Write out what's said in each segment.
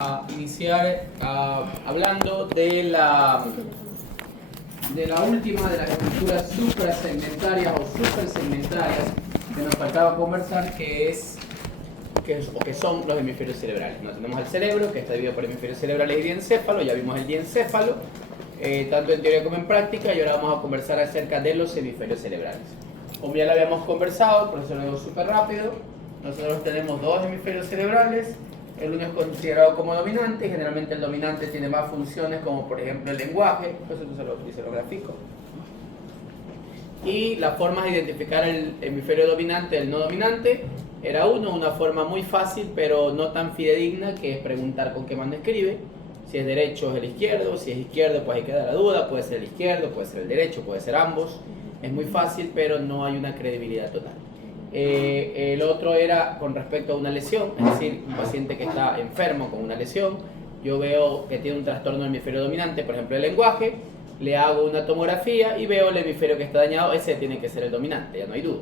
A iniciar hablando de la última de las estructuras suprasegmentarias o supersegmentarias que nos faltaba conversar, que son los hemisferios cerebrales. ¿No? Tenemos el cerebro, que está dividido por hemisferios cerebrales y diencéfalo. Ya vimos el diencéfalo, tanto en teoría como en práctica, y ahora vamos a conversar acerca de los hemisferios cerebrales. Como ya lo habíamos conversado, por eso lo digo súper rápido, nosotros tenemos dos hemisferios cerebrales. El uno es considerado como dominante, y generalmente el dominante tiene más funciones, como por ejemplo el lenguaje, pues eso se lo grafico. Y las formas de identificar el hemisferio dominante del no dominante era una forma muy fácil pero no tan fidedigna, que es preguntar con qué mano escribe. Si es derecho es el izquierdo, si es izquierdo pues ahí queda la duda, puede ser el izquierdo, puede ser el derecho, puede ser ambos. Es muy fácil pero no hay una credibilidad total. El otro era con respecto a una lesión, es decir, un paciente que está enfermo con una lesión, yo veo que tiene un trastorno del hemisferio dominante, por ejemplo el lenguaje, le hago una tomografía y veo el hemisferio que está dañado, ese tiene que ser el dominante, ya no hay duda.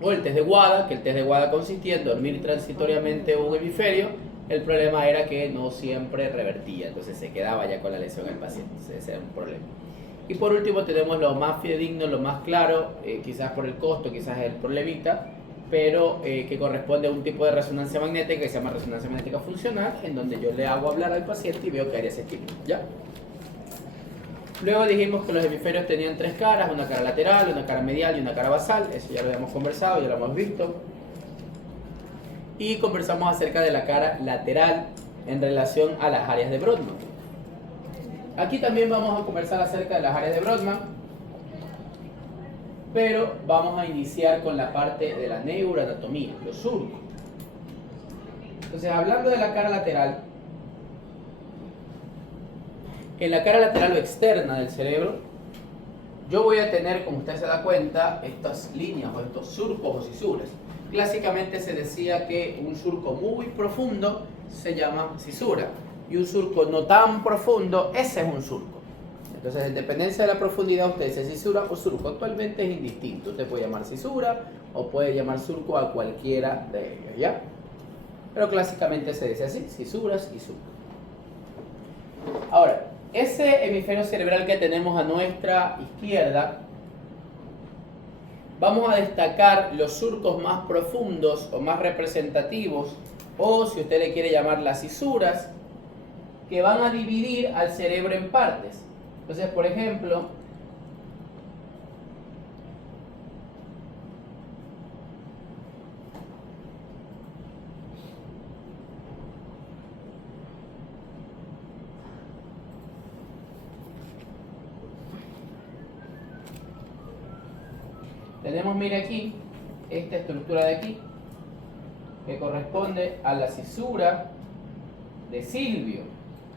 O el test de WADA, que el test de WADA consistía en dormir transitoriamente un hemisferio. El problema era que no siempre revertía, entonces se quedaba ya con la lesión el paciente, ese era un problema. Y por último tenemos lo más fidedigno, lo más claro, quizás por el costo, quizás el problemita, pero que corresponde a un tipo de resonancia magnética que se llama resonancia magnética funcional, en donde yo le hago hablar al paciente y veo que haría ese estímulo, ¿ya? Luego dijimos que los hemisferios tenían tres caras, una cara lateral, una cara medial y una cara basal. Eso ya lo habíamos conversado, ya lo hemos visto. Y conversamos acerca de la cara lateral en relación a las áreas de Brodmann. Aquí también vamos a conversar acerca de las áreas de Brodmann, pero vamos a iniciar con la parte de la neuroanatomía, los surcos. Entonces, hablando de la cara lateral, en la cara lateral o externa del cerebro, yo voy a tener, como usted se da cuenta, estas líneas o estos surcos o cisuras. Clásicamente se decía que un surco muy profundo se llama cisura, y un surco no tan profundo, ese es un surco. Entonces, en dependencia de la profundidad, usted dice cisura o surco. Actualmente es indistinto, usted puede llamar cisura o puede llamar surco a cualquiera de ellos, ¿ya? Pero clásicamente se dice así, cisuras y surcos. Ahora, ese hemisferio cerebral que tenemos a nuestra izquierda, vamos a destacar los surcos más profundos o más representativos, o si usted le quiere llamar las cisuras, que van a dividir al cerebro en partes. Entonces, por ejemplo, tenemos, mire aquí, esta estructura de aquí, que corresponde a la cisura de Silvio,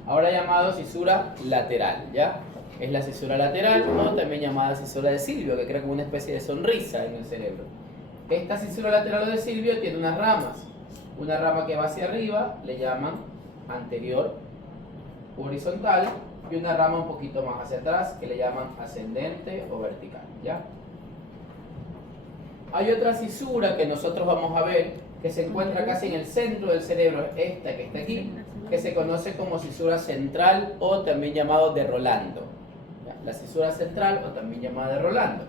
ahora llamado cisura lateral, ¿ya? Es la cisura lateral, o también llamada cisura de Silvio, que crea como una especie de sonrisa en el cerebro. Esta cisura lateral de Silvio tiene unas ramas. Una rama que va hacia arriba le llaman anterior horizontal, y una rama un poquito más hacia atrás que le llaman ascendente o vertical, ¿ya? Hay otra cisura que nosotros vamos a ver, que se encuentra casi en el centro del cerebro, esta que está aquí, que se conoce como cisura central o también llamado de Rolando. La cisura central o también llamada de Rolando.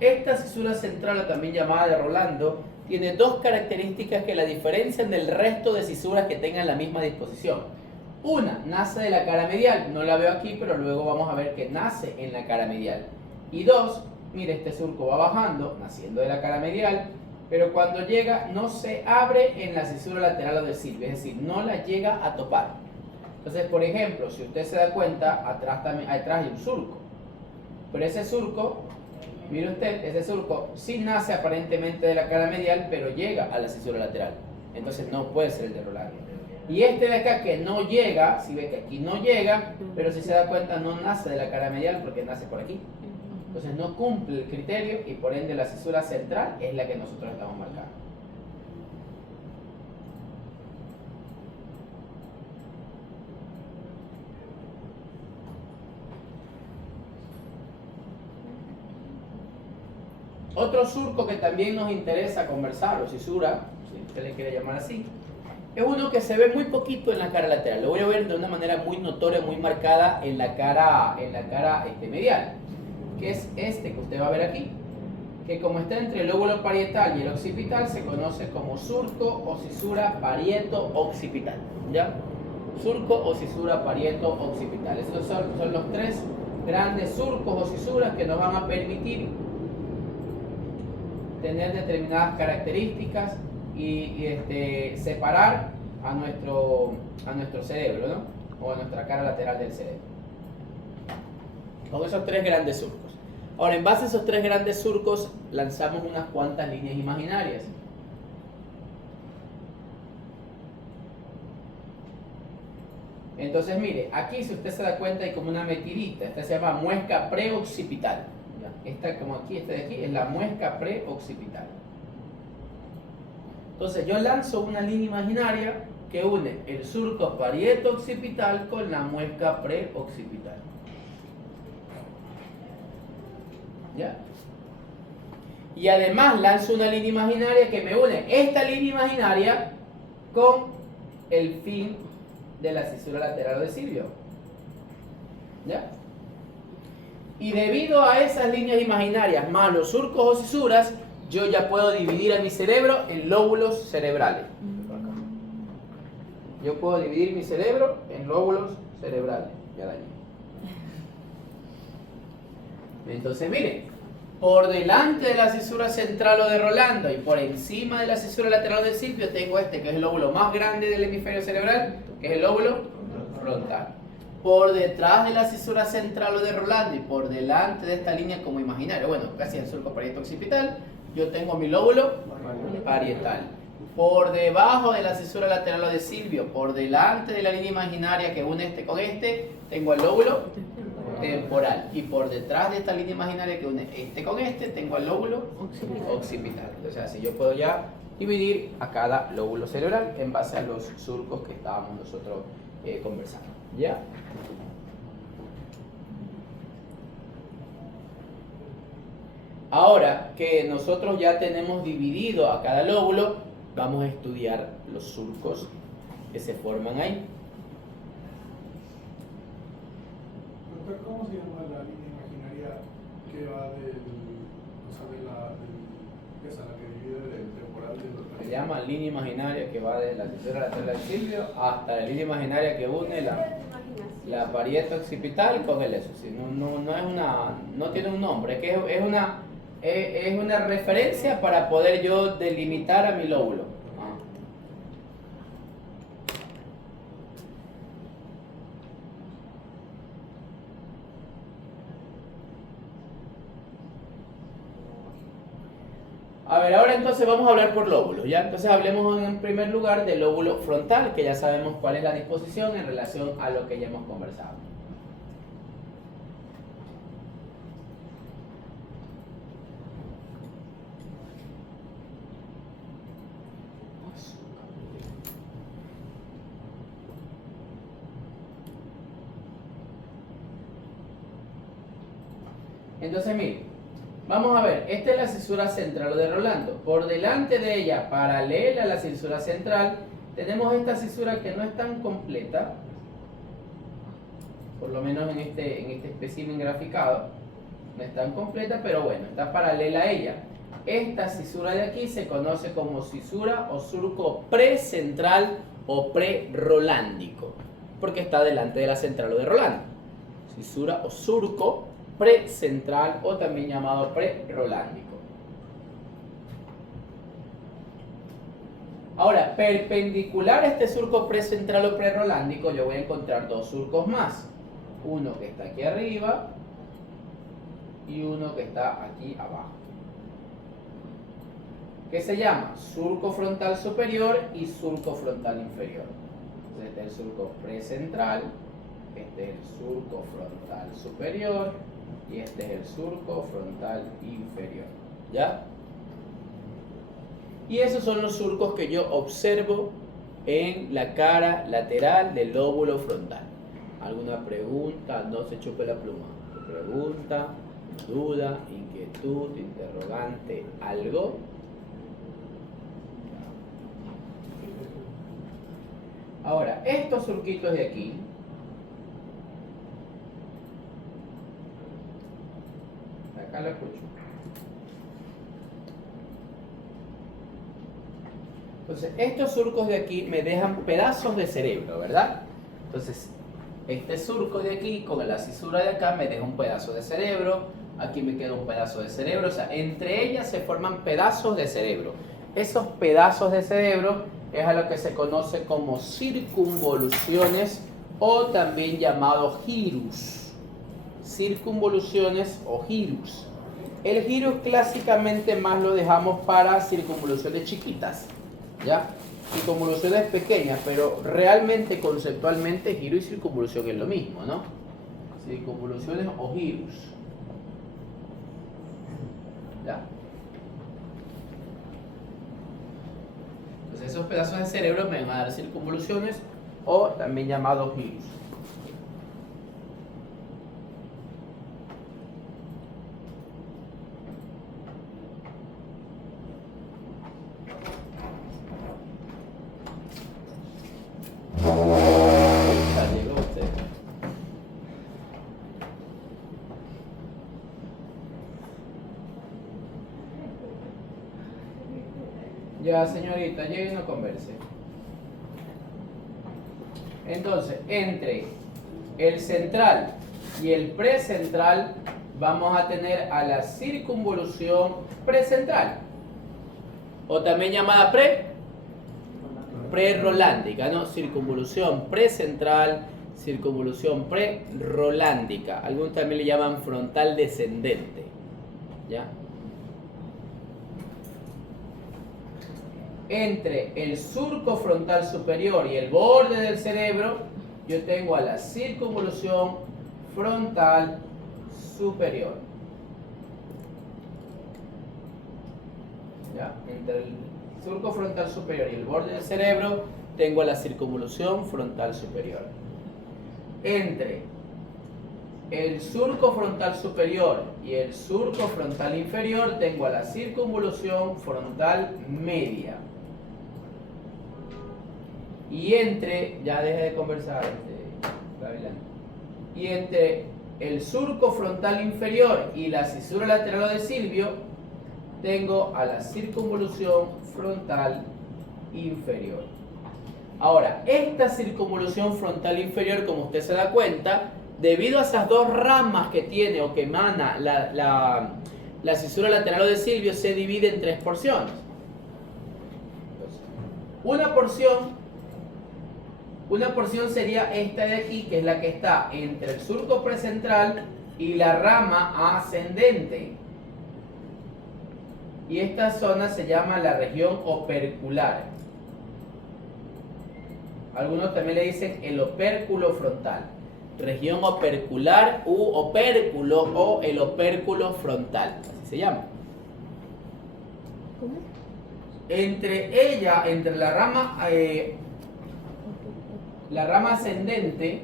Esta cisura central o también llamada de Rolando tiene dos características que la diferencian del resto de cisuras que tengan la misma disposición. Una, nace de la cara medial, no la veo aquí, pero luego vamos a ver que nace en la cara medial. Y dos, mire, este surco va bajando, naciendo de la cara medial, pero cuando llega no se abre en la cisura lateral o de Silvio, es decir, no la llega a topar. Entonces, por ejemplo, si usted se da cuenta, atrás hay un surco, pero ese surco, mire usted, ese surco sí nace aparentemente de la cara medial, pero llega a la cisura lateral, entonces no puede ser el de Rolando. Y este de acá que no llega, si ve que aquí no llega, pero si se da cuenta no nace de la cara medial porque nace por aquí. Entonces no cumple el criterio y por ende la cisura central es la que nosotros estamos marcando. Otro surco que también nos interesa conversar, o cisura, si usted le quiere llamar así, es uno que se ve muy poquito en la cara lateral. Lo voy a ver de una manera muy notoria, muy marcada en la cara medial, que es este que usted va a ver aquí, que como está entre el lóbulo parietal y el occipital, se conoce como surco o cisura parieto-occipital. ¿Ya? Surco o cisura parieto-occipital. Esos son los tres grandes surcos o cisuras que nos van a permitir tener determinadas características y separar a nuestro cerebro, ¿no? O a nuestra cara lateral del cerebro. Con esos tres grandes surcos. Ahora, en base a esos tres grandes surcos, lanzamos unas cuantas líneas imaginarias. Entonces, mire, aquí si usted se da cuenta hay como una metidita. Esta se llama muesca preoccipital. Esta como aquí, esta de aquí, es la muesca preoccipital. Entonces yo lanzo una línea imaginaria que une el surco parieto-occipital con la muesca preoccipital. ¿Ya? Y además lanzo una línea imaginaria que me une esta línea imaginaria con el fin de la cisura lateral de Silvio. ¿Ya? Y debido a esas líneas imaginarias más los surcos o cisuras, yo ya puedo dividir a mi cerebro en lóbulos cerebrales. Yo puedo dividir mi cerebro en lóbulos cerebrales. Ya la llevo. Entonces, miren, por delante de la cisura central o de Rolando y por encima de la cisura lateral de Silvio tengo este, que es el lóbulo más grande del hemisferio cerebral, que es el lóbulo frontal. Por detrás de la cisura central o de Rolando y por delante de esta línea como imaginario, bueno, casi el surco parieto-occipital, yo tengo mi lóbulo parietal. Por debajo de la cisura lateral o de Silvio, por delante de la línea imaginaria que une este con este, tengo el lóbulo temporal. Y por detrás de esta línea imaginaria que une este con este, tengo el lóbulo occipital. Entonces así yo puedo ya dividir a cada lóbulo cerebral en base a los surcos que estábamos nosotros conversando. ¿Ya? Ahora que nosotros ya tenemos dividido a cada lóbulo, vamos a estudiar los surcos que se forman ahí. Doctor, ¿cómo se llama la línea imaginaria que va la que divide del temporal del... Se llama línea imaginaria que va desde la cisura lateral del Silvio hasta la línea imaginaria que une la parieto occipital con el eso. ¿Sí? No tiene un nombre, es que es una referencia para poder yo delimitar a mi lóbulo. A ver, ahora entonces vamos a hablar por lóbulos, ¿ya? Entonces hablemos en primer lugar del lóbulo frontal, que ya sabemos cuál es la disposición en relación a lo que ya hemos conversado. Entonces, miren, vamos a ver, esta es la cisura central o de Rolando. Por delante de ella, paralela a la cisura central, tenemos esta cisura que no es tan completa, por lo menos en este espécimen graficado, no es tan completa, pero bueno, está paralela a ella. Esta cisura de aquí se conoce como cisura o surco precentral o prerolándico, porque está delante de la central o de Rolando. Cisura o surco precentral o también llamado prerolándico. Ahora, perpendicular a este surco precentral o prerolándico, yo voy a encontrar dos surcos más. Uno que está aquí arriba y uno que está aquí abajo, que se llama surco frontal superior y surco frontal inferior. Entonces, este es el surco precentral, este es el surco frontal superior y este es el surco frontal inferior. ¿Ya? Y esos son los surcos que yo observo en la cara lateral del lóbulo frontal. ¿Alguna pregunta? No se chupe la pluma. Pregunta, duda, inquietud, interrogante, algo. Ahora, estos surquitos de aquí, acá lo escucho. Entonces, estos surcos de aquí me dejan pedazos de cerebro, ¿verdad? Entonces, este surco de aquí con la cisura de acá me deja un pedazo de cerebro, aquí me queda un pedazo de cerebro, o sea, entre ellas se forman pedazos de cerebro. Esos pedazos de cerebro es a lo que se conoce como circunvoluciones o también llamado girus. Circunvoluciones o girus. El girus clásicamente más lo dejamos para circunvoluciones chiquitas, ¿ya? Circunvoluciones pequeñas, pero realmente conceptualmente giro y circunvolución es lo mismo, ¿no? Circunvoluciones o girus. ¿Ya? Entonces esos pedazos de cerebro me van a dar circunvoluciones o también llamados girus. Ya llegó usted. Ya, señorita, llegue y no converse. Entonces, entre el central y el precentral vamos a tener a la circunvolución precentral, o también llamada prerolándica, ¿no? Circunvolución precentral, circunvolución prerolándica. Algunos también le llaman frontal descendente, ¿ya? Entre el surco frontal superior y el borde del cerebro, yo tengo a la circunvolución frontal superior. ¿Ya? Entre el surco frontal superior y el borde del cerebro, tengo a la circunvolución frontal superior. Entre el surco frontal superior y el surco frontal inferior, tengo a la circunvolución frontal media. Y entre, ya deje de conversar, Gavilán. Y entre el surco frontal inferior y la cisura lateral de Silvio, tengo a la circunvolución frontal inferior. Ahora, esta circunvolución frontal inferior, como usted se da cuenta, debido a esas dos ramas que tiene o que emana la cisura lateral de Silvio, se divide en tres porciones. Entonces, una porción sería esta de aquí, que es la que está entre el surco precentral y la rama ascendente. Y esta zona se llama la región opercular. Algunos también le dicen el opérculo frontal. Región opercular u opérculo o el opérculo frontal. Así se llama. ¿Cómo? Entre ella, entre la rama ascendente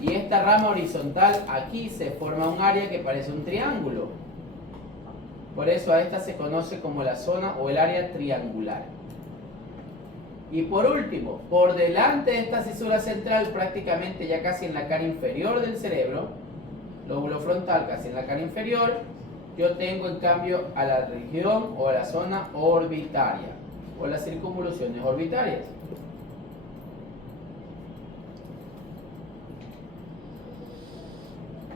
y esta rama horizontal, aquí se forma un área que parece un triángulo. Por eso a esta se conoce como la zona o el área triangular. Y por último, por delante de esta cisura central, prácticamente ya casi en la cara inferior del cerebro, lóbulo frontal casi en la cara inferior, yo tengo en cambio a la región o a la zona orbitaria o las circunvoluciones orbitarias.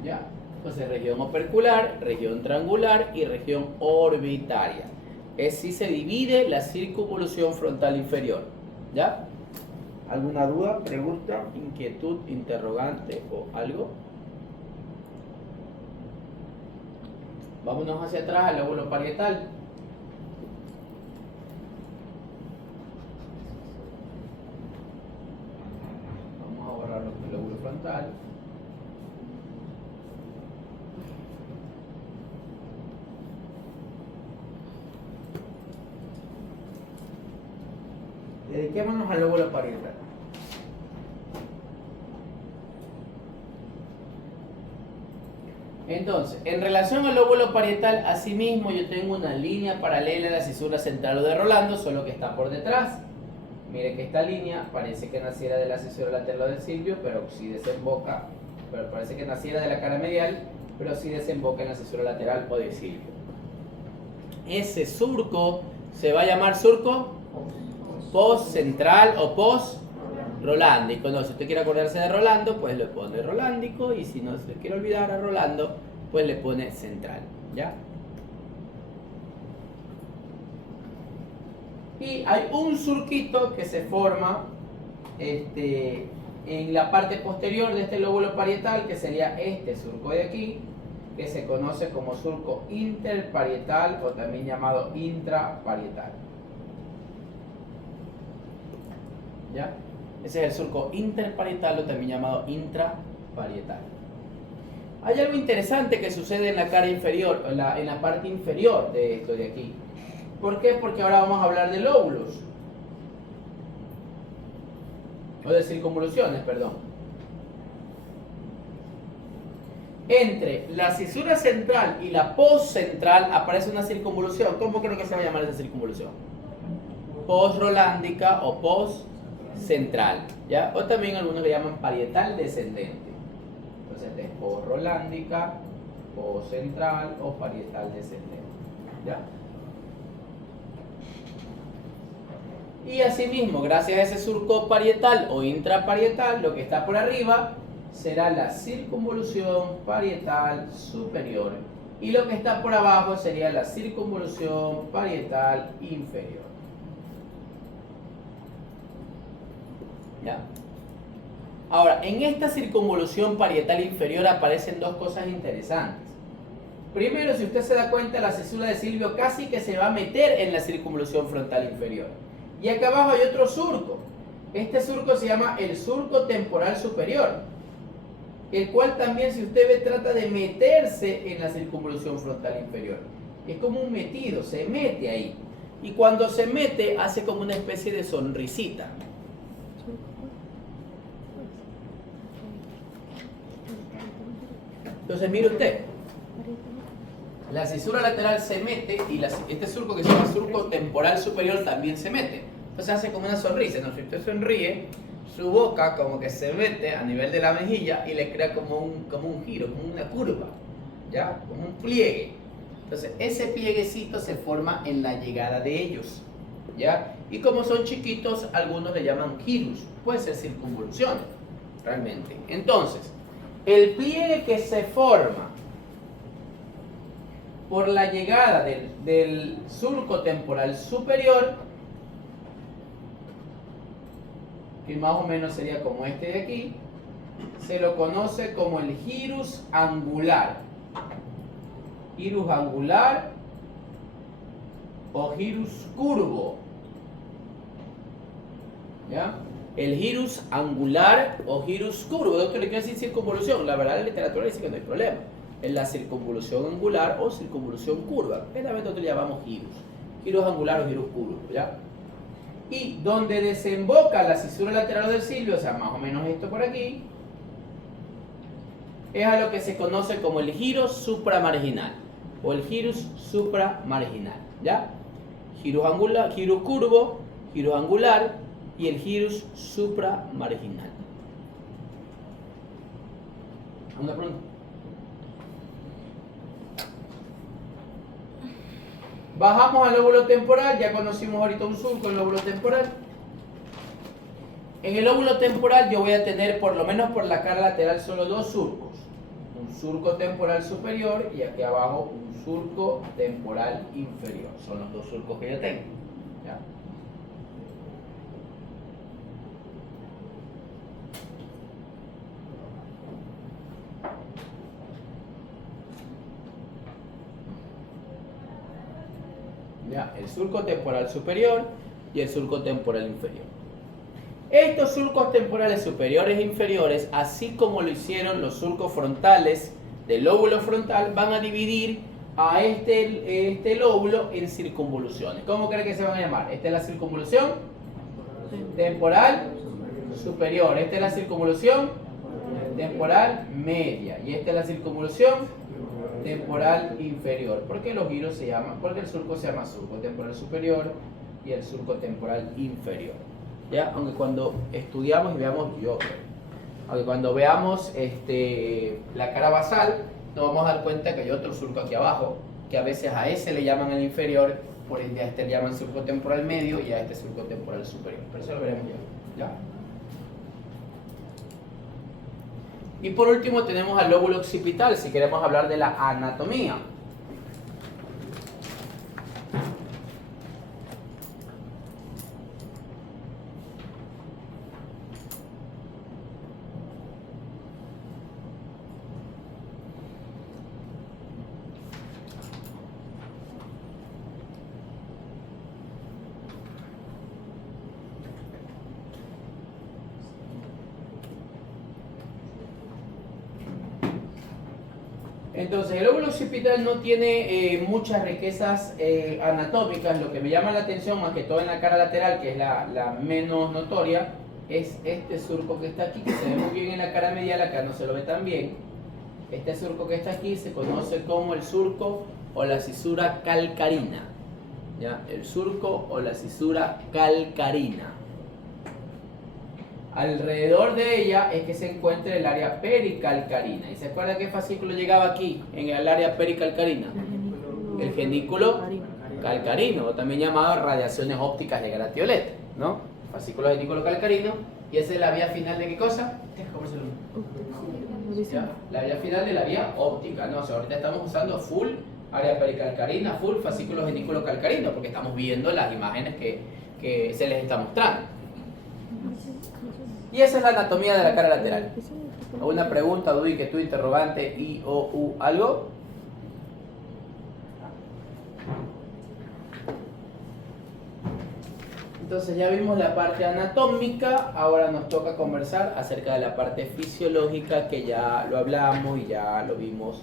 ¿Ya? Entonces, región opercular, región triangular y región orbitaria. Es si se divide la circunvolución frontal inferior. ¿Ya? ¿Alguna duda, pregunta, inquietud, interrogante o algo? Vámonos hacia atrás al lóbulo parietal. Vamos a borrar el lóbulo frontal. Dediquémonos al lóbulo parietal. Entonces, en relación al lóbulo parietal, asimismo yo tengo una línea paralela a la cisura central o de Rolando, solo que está por detrás. Mire que esta línea parece que naciera de la cisura lateral del silvio, pero sí desemboca, pero parece que naciera de la cara medial, pero sí desemboca en la cisura lateral o del silvio. Ese surco se va a llamar surco post-central o post-rolándico. No, si usted quiere acordarse de Rolando, pues le pone rolándico, y si no se quiere olvidar a Rolando, pues le pone central, ¿ya? Y hay un surquito que se forma en la parte posterior de este lóbulo parietal, que sería este surco de aquí, que se conoce como surco interparietal o también llamado intraparietal. ¿Ya? Ese es el surco interparietal o también llamado intraparietal. Hay algo interesante que sucede en la cara inferior, en la parte inferior de esto de aquí. ¿Por qué? Porque ahora vamos a hablar de lóbulos. O de circunvoluciones, perdón. Entre la cisura central y la postcentral aparece una circunvolución. ¿Cómo creo que se va a llamar esa circunvolución? Postrolándica o postcentral, ¿ya? O también algunos le llaman parietal descendente. Entonces es postrolándica, postcentral o parietal descendente, ¿ya? Y asimismo, gracias a ese surco parietal o intraparietal, lo que está por arriba será la circunvolución parietal superior, y lo que está por abajo sería la circunvolución parietal inferior. ¿Ya? Ahora, en esta circunvolución parietal inferior aparecen dos cosas interesantes. Primero, si usted se da cuenta, la cisura de Silvio casi que se va a meter en la circunvolución frontal inferior. Y acá abajo hay otro surco. Este surco se llama el surco temporal superior, el cual también, si usted ve, trata de meterse en la circunvolución frontal inferior. Es como un metido, se mete ahí. Y cuando se mete, hace como una especie de sonrisita. Entonces, mire usted, la cisura lateral se mete y este surco que se llama surco temporal superior también se mete. Entonces hace como una sonrisa, ¿no? Si usted sonríe, su boca como que se mete a nivel de la mejilla y le crea como un giro, como una curva, ¿ya? Como un pliegue. Entonces ese plieguecito se forma en la llegada de ellos, ¿ya? Y como son chiquitos, algunos le llaman girus, puede ser circunvoluciones, realmente. Entonces, el pliegue que se forma por la llegada del surco temporal superior, que más o menos sería como este de aquí, se lo conoce como el girus angular. Girus angular o girus curvo. ¿Ya? El girus angular o girus curvo. Doctor, ¿le quiere decir circunvolución? La verdad, la literatura dice que no hay problema. Es la circunvolución angular o circunvolución curva. Generalmente nosotros le llamamos girus. Girus angular o girus curvo, ¿ya? Y donde desemboca la cisura lateral del silvio, o sea, más o menos esto por aquí, es a lo que se conoce como el giro supramarginal o el girus supramarginal, ¿ya? Girus angular, girus curvo, girus angular y el girus supramarginal. ¿Alguna pregunta? Bajamos al lóbulo temporal, ya conocimos ahorita un surco en el lóbulo temporal. En el lóbulo temporal yo voy a tener, por lo menos por la cara lateral, solo dos surcos. Un surco temporal superior y aquí abajo un surco temporal inferior. Son los dos surcos que yo tengo, ¿ya? ¿Ya? El surco temporal superior y el surco temporal inferior. Estos surcos temporales superiores e inferiores, así como lo hicieron los surcos frontales del lóbulo frontal, van a dividir a este lóbulo en circunvoluciones. ¿Cómo cree que se van a llamar? Esta es la circunvolución temporal superior, esta es la circunvolución temporal media y esta es la circunvolución temporal inferior. ¿Por qué los giros se llaman? Porque el surco se llama surco temporal superior y el surco temporal inferior. ¿ya? Aunque cuando estudiamos y veamos aunque cuando veamos la cara basal, nos vamos a dar cuenta que hay otro surco aquí abajo, que a veces a ese le llaman el inferior, por ende a este le llaman surco temporal medio y a este surco temporal superior. Pero eso lo veremos ya. Y por último tenemos al lóbulo occipital, si queremos hablar de la anatomía. Entonces, el lóbulo occipital no tiene muchas riquezas anatómicas. Lo que me llama la atención, más que todo en la cara lateral, que es la menos notoria, es este surco que está aquí, que se ve muy bien en la cara medial, acá no se lo ve tan bien. Este surco que está aquí se conoce como el surco o la cisura calcarina. ¿Ya? El surco o la cisura calcarina. Alrededor de ella es que se encuentra el área pericalcarina. ¿Y se acuerda qué fascículo llegaba aquí, en el área pericalcarina? El genículo calcarino, o también llamado radiaciones ópticas de Gratiolette, ¿no? Fascículo genículo calcarino. ¿Y esa es la vía final de qué cosa? ¿Cómo se llama? ¿Ya? La vía final de la vía óptica, ¿no? O sea, ahorita estamos usando full área pericalcarina, full fascículo genículo calcarino, porque estamos viendo las imágenes que se les está mostrando. Y esa es la anatomía de la cara lateral. ¿Alguna pregunta, duda, inquietud, interrogante, i, o, u, algo? Entonces ya vimos la parte anatómica, ahora nos toca conversar acerca de la parte fisiológica, que ya lo hablamos y ya lo vimos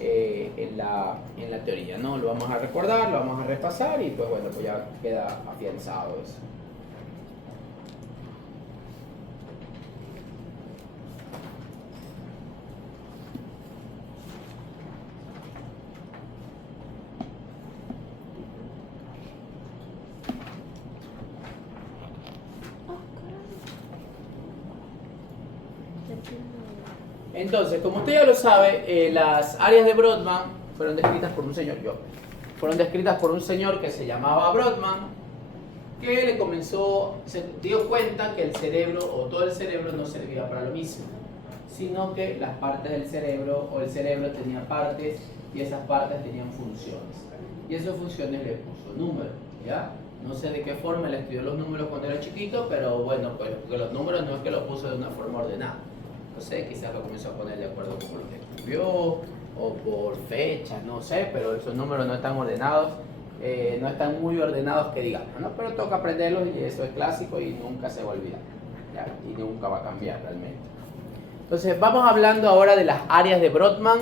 en la teoría, ¿no? Lo vamos a recordar, lo vamos a repasar y pues bueno, pues ya queda afianzado eso. Entonces, como usted ya lo sabe, las áreas de Brodmann fueron descritas por un señor, que se llamaba Brodmann, que se dio cuenta que el cerebro, o todo el cerebro, no servía para lo mismo, sino que las partes del cerebro, o el cerebro tenía partes, y esas partes tenían funciones. Y esas funciones le puso números, ¿ya? No sé de qué forma él estudió los números cuando era chiquito, pero bueno, pues porque los números no es que los puso de una forma ordenada. No sé, quizás lo comenzó a poner de acuerdo con lo que escribió o por fechas, no sé, pero esos números no están ordenados, no están muy ordenados que digamos, ¿no? Pero toca aprenderlos y eso es clásico y nunca se va a olvidar, ¿ya? Y nunca va a cambiar realmente. Entonces vamos hablando ahora de las áreas de Brodmann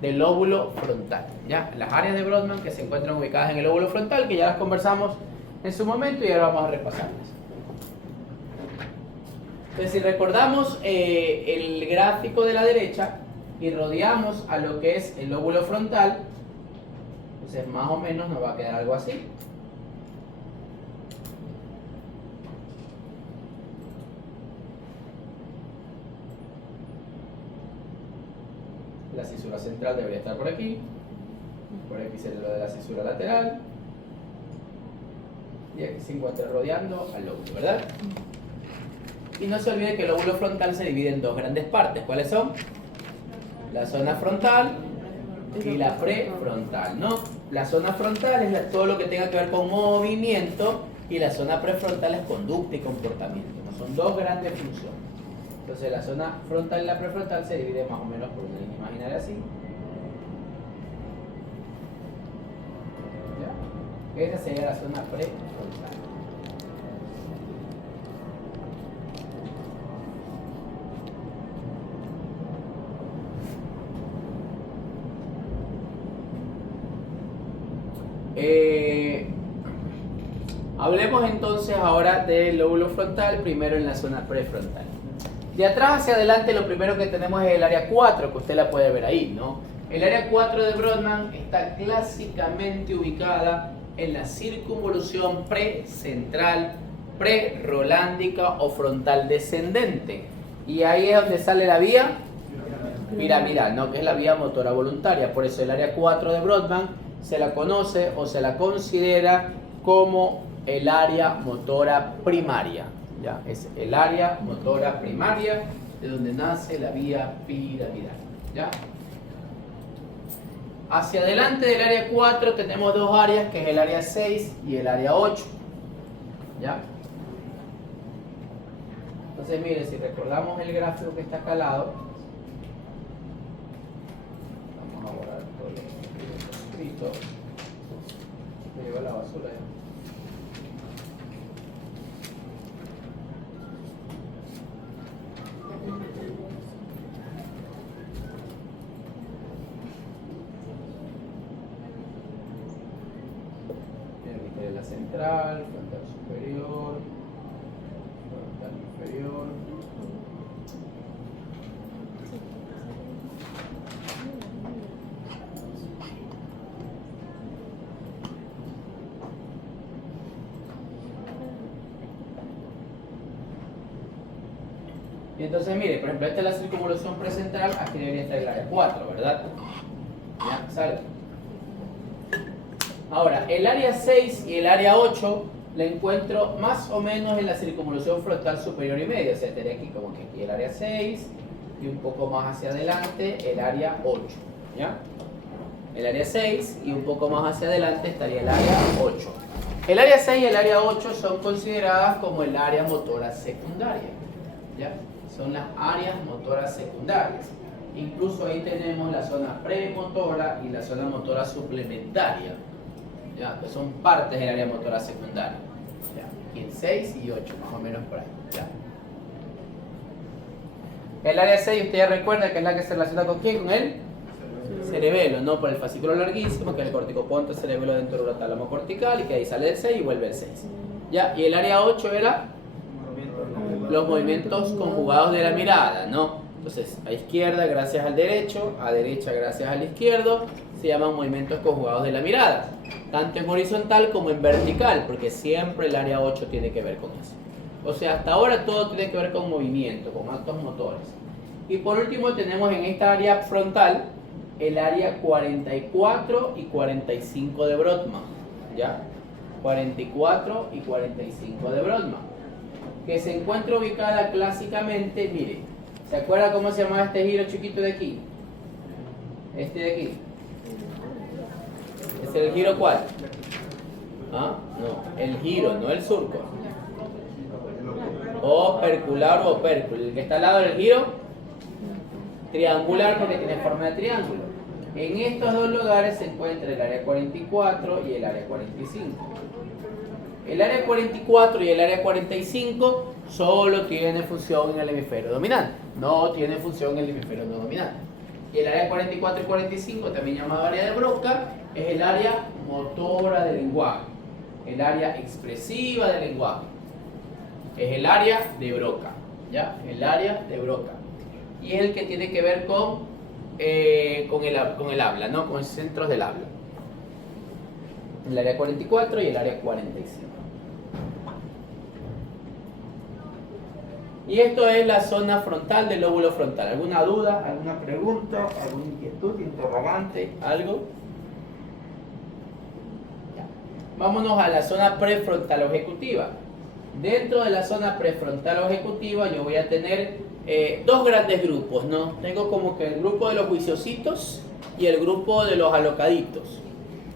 del lóbulo frontal, ¿ya? Las áreas de Brodmann que se encuentran ubicadas en el lóbulo frontal, que ya las conversamos en su momento y ahora vamos a repasarlas. Entonces, si recordamos el gráfico de la derecha y rodeamos a lo que es el lóbulo frontal, entonces más o menos nos va a quedar algo así. La cisura central debería estar por aquí sería lo de la cisura lateral, y aquí se encuentra rodeando al lóbulo, ¿verdad? Y no se olvide que el lóbulo frontal se divide en dos grandes partes. ¿Cuáles son? La zona frontal y la prefrontal, ¿no? La zona frontal es todo lo que tenga que ver con movimiento y la zona prefrontal es conducta y comportamiento, ¿no? Son dos grandes funciones. Entonces la zona frontal y la prefrontal se divide más o menos por una línea imaginaria así. ¿Ya? Esa sería la zona prefrontal. Hablemos entonces ahora del lóbulo frontal, primero en la zona prefrontal. De atrás hacia adelante lo primero que tenemos es el área 4, que usted la puede ver ahí, ¿no? El área 4 de Brodmann está clásicamente ubicada en la circunvolución precentral prerolándica o frontal descendente. Y ahí es donde sale la vía piramidal, ¿no? Que es la vía motora voluntaria. Por eso el área 4 de Brodmann se la conoce o se la considera como el área motora primaria. ¿Ya? Es el área motora primaria de donde nace la vía piramidal. ¿Ya? Hacia adelante del área 4 tenemos dos áreas, que es el área 6 y el área 8. ¿Ya? Entonces, mire, si recordamos el gráfico que está acá al lado, vamos a borrar todo lo escrito. Me llevo la basura ya. La central, frontal superior, frontal inferior. Y entonces mire, por ejemplo, esta es la circunvalación precentral, aquí debería estar el área 4, ¿verdad? Ya, sale. Ahora, el área 6 y el área 8 la encuentro más o menos en la circunvolución frontal superior y media. O sea, estaría aquí como que aquí el área 6 y un poco más hacia adelante el área 8. ¿Ya? El área 6 y un poco más hacia adelante estaría el área 8. El área 6 y el área 8 son consideradas como el área motora secundaria. ¿Ya? Son las áreas motoras secundarias. Incluso ahí tenemos la zona premotora y la zona motora suplementaria. Ya, que son partes del área motora secundaria. Ya, aquí en 6 y 8, más o menos por ahí. Ya. El área 6, usted ya recuerda que es la que se relaciona con quién, con el cerebelo, ¿no? Por el fascículo larguísimo, que es el corticoponto cerebelo dentro del tálamo cortical, y que ahí sale el 6 y vuelve el 6. Ya, y el área 8 era los movimientos conjugados de la mirada, ¿no? Entonces, a izquierda gracias al derecho, a derecha gracias al izquierdo, se llaman movimientos conjugados de la mirada, tanto en horizontal como en vertical, porque siempre el área 8 tiene que ver con eso. O sea, hasta ahora todo tiene que ver con movimiento, con actos motores. Y por último tenemos en esta área frontal el área 44 y 45 de Brodmann, ¿ya? 44 y 45 de Brodmann, que se encuentra ubicada clásicamente, mire, ¿se acuerda cómo se llamaba este giro chiquito de aquí? Este de aquí. ¿Es el giro cuál? ¿Ah? No, el giro, no el surco. Opercular o opérculo. El que está al lado del giro triangular porque tiene forma de triángulo. En estos dos lugares se encuentra el área 44 y el área 45. El área 44 y el área 45 solo tiene función en el hemisferio dominante. No tiene función en el hemisferio no dominante. Y el área 44 y 45, también llamado área de Broca, es el área motora del lenguaje, el área expresiva del lenguaje. Es el área de Broca, ¿ya? El área de Broca. Y es el que tiene que ver con el habla, ¿no? Con los centros del habla. El área 44 y el área 45. Y esto es la zona frontal del lóbulo frontal. ¿Alguna duda, alguna pregunta, alguna inquietud, interrogante, algo? Ya. Vámonos a la zona prefrontal ejecutiva. Dentro de la zona prefrontal ejecutiva yo voy a tener dos grandes grupos, ¿no? Tengo como que el grupo de los juiciositos y el grupo de los alocaditos.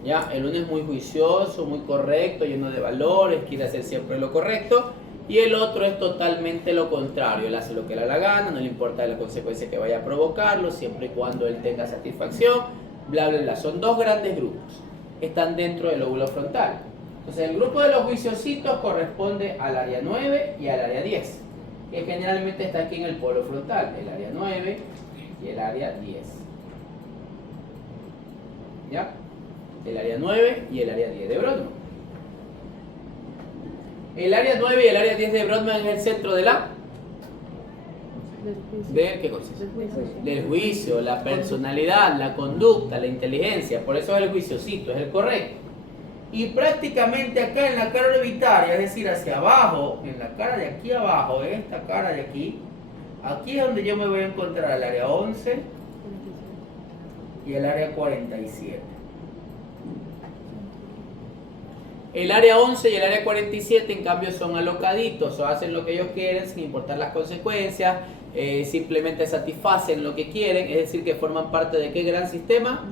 ¿Ya? El uno es muy juicioso, muy correcto, lleno de valores, quiere hacer siempre lo correcto. Y el otro es totalmente lo contrario, él hace lo que le da la gana, no le importa la consecuencia que vaya a provocarlo, siempre y cuando él tenga satisfacción, bla, bla, bla. Son dos grandes grupos, están dentro del lóbulo frontal. Entonces el grupo de los juiciositos corresponde al área 9 y al área 10, que generalmente está aquí en el polo frontal, el área 9 y el área 10. ¿Ya? El área 9 y el área 10 de Brodmann. El área 9 y el área 10 de Brodmann es el centro de la... ¿De qué cosa? Del juicio, la personalidad, la conducta, la inteligencia. Por eso es el juiciosito, es el correcto. Y prácticamente acá en la cara orbitaria, es decir, hacia abajo, en la cara de aquí abajo, en esta cara de aquí, aquí es donde yo me voy a encontrar el área 11 y el área 47. El área 11 y el área 47 en cambio son alocaditos, o hacen lo que ellos quieren sin importar las consecuencias, simplemente satisfacen lo que quieren, es decir, que forman parte de ¿qué gran sistema?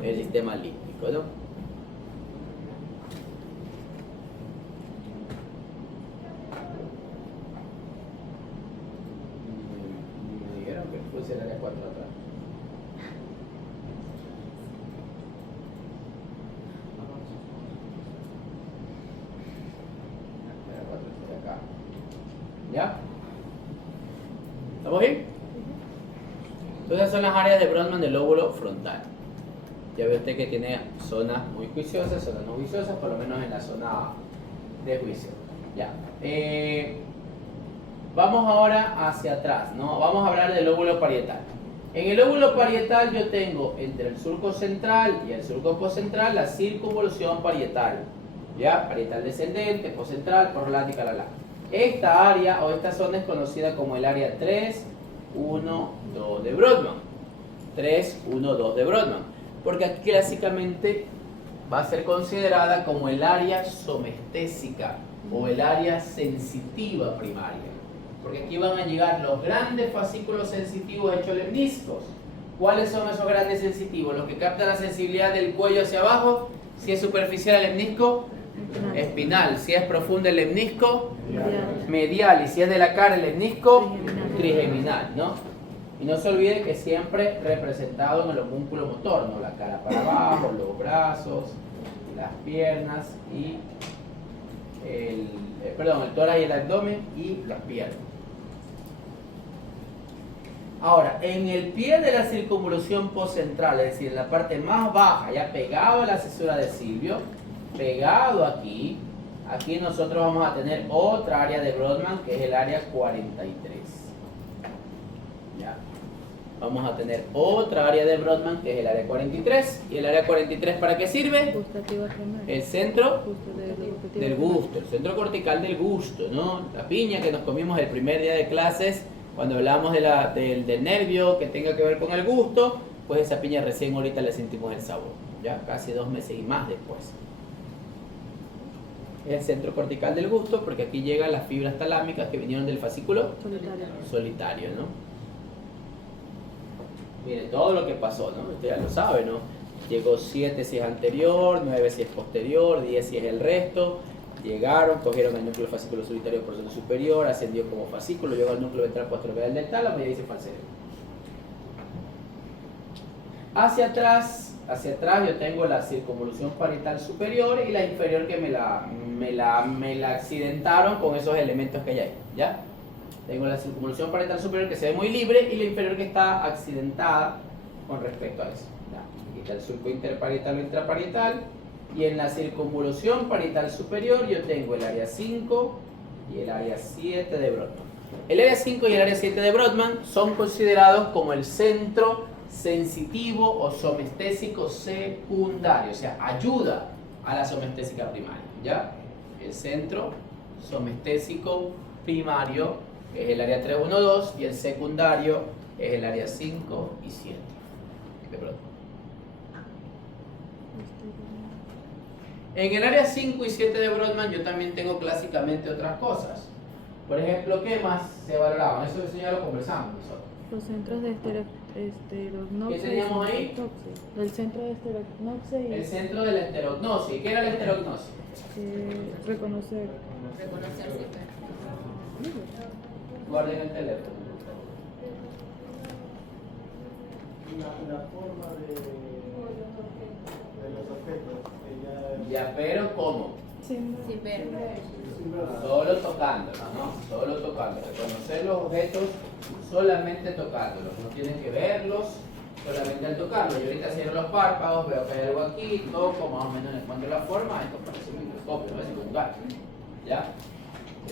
El sistema límbico, ¿no? Me dijeron que puse el área 4 atrás. ¿Ya? ¿Estamos bien? Entonces son las áreas de Brodmann del lóbulo frontal. Ya ve usted que tiene zonas muy juiciosas, zonas no juiciosas, por lo menos en la zona de juicio. Ya. Vamos ahora hacia atrás, ¿no? Vamos a hablar del lóbulo parietal. En el lóbulo parietal yo tengo entre el surco central y el surco poscentral la circunvolución parietal. ¿Ya? Parietal descendente, poscentral, prorlática, Esta área o esta zona es conocida como el área 3, 1, 2 de Brodmann. 3, 1, 2 de Brodmann. Porque aquí clásicamente va a ser considerada como el área somestésica o el área sensitiva primaria. Porque aquí van a llegar los grandes fascículos sensitivos hechos lemniscos. ¿Cuáles son esos grandes sensitivos? Los que captan la sensibilidad del cuello hacia abajo. Si es superficial el lemnisco, espinal. Si es profundo el lemnisco, medial. Y si es de la cara el lemnisco, trigeminal, ¿no? Y no se olvide que siempre representado en el homúnculo motor, ¿no? La cara para abajo, los brazos, las piernas y el tórax y el abdomen y las piernas. Ahora, en el pie de la circunvolución postcentral, es decir, en la parte más baja, ya pegado a la cesura de Silvio, pegado aquí nosotros vamos a tener otra área de Brodmann que es el área 43. Ya. Vamos a tener otra área de Brodmann que es el área 43. ¿Y el área 43 para qué sirve? El centro del gusto, el centro cortical del gusto, ¿no? La piña que nos comimos el primer día de clases, cuando hablamos del nervio que tenga que ver con el gusto, pues esa piña recién ahorita le sentimos el sabor, ya casi 2 meses y más después. El centro cortical del gusto, porque aquí llegan las fibras talámicas que vinieron del fascículo solitario, ¿no? Mire, todo lo que pasó, ¿no? Usted ya lo sabe, ¿no? Llegó 7 si es anterior, 9 si es posterior, 10 si es el resto. Llegaron, cogieron el núcleo fascículo solitario por zona superior, ascendió como fascículo, llegó al núcleo ventral posterior del tálamo y ahí se fue al cerebro. Hacia atrás yo tengo la circunvolución parietal superior y la inferior que me la accidentaron con esos elementos que hay ahí, ¿ya? Tengo la circunvolución parietal superior que se ve muy libre y la inferior que está accidentada con respecto a eso. ¿Ya? Aquí está el surco interparietal o intraparietal y en la circunvolución parietal superior yo tengo el área 5 y el área 7 de Brodmann. El área 5 y el área 7 de Brodmann son considerados como el centro sensitivo o somestésico secundario, o sea, ayuda a la somestésica primaria, ¿ya? El centro somestésico primario es el área 3, 1, 2 y el secundario es el área 5 y 7 de Brodmann. En el área 5 y 7 de Brodmann yo también tengo clásicamente otras cosas. Por ejemplo, ¿qué más se valoraban? Eso ya lo conversamos nosotros. Los centros de esterognosis. ¿Qué teníamos ahí? El centro de esterognosis. El centro de la esterognosis. ¿Qué era la esterognosis? Reconocer. Guarden el teléfono. La forma de los objetos. Ya, pero ¿cómo? Sin ver. Solo tocándolos, ¿no? Solo tocándolos. Reconocer los objetos solamente tocándolos. No tienen que verlos solamente al tocarlos. Yo ahorita cierro los párpados, veo que hay algo aquí, toco, más o menos encuentro la forma. Esto parece un microscopio, no es un lugar. ¿Ya?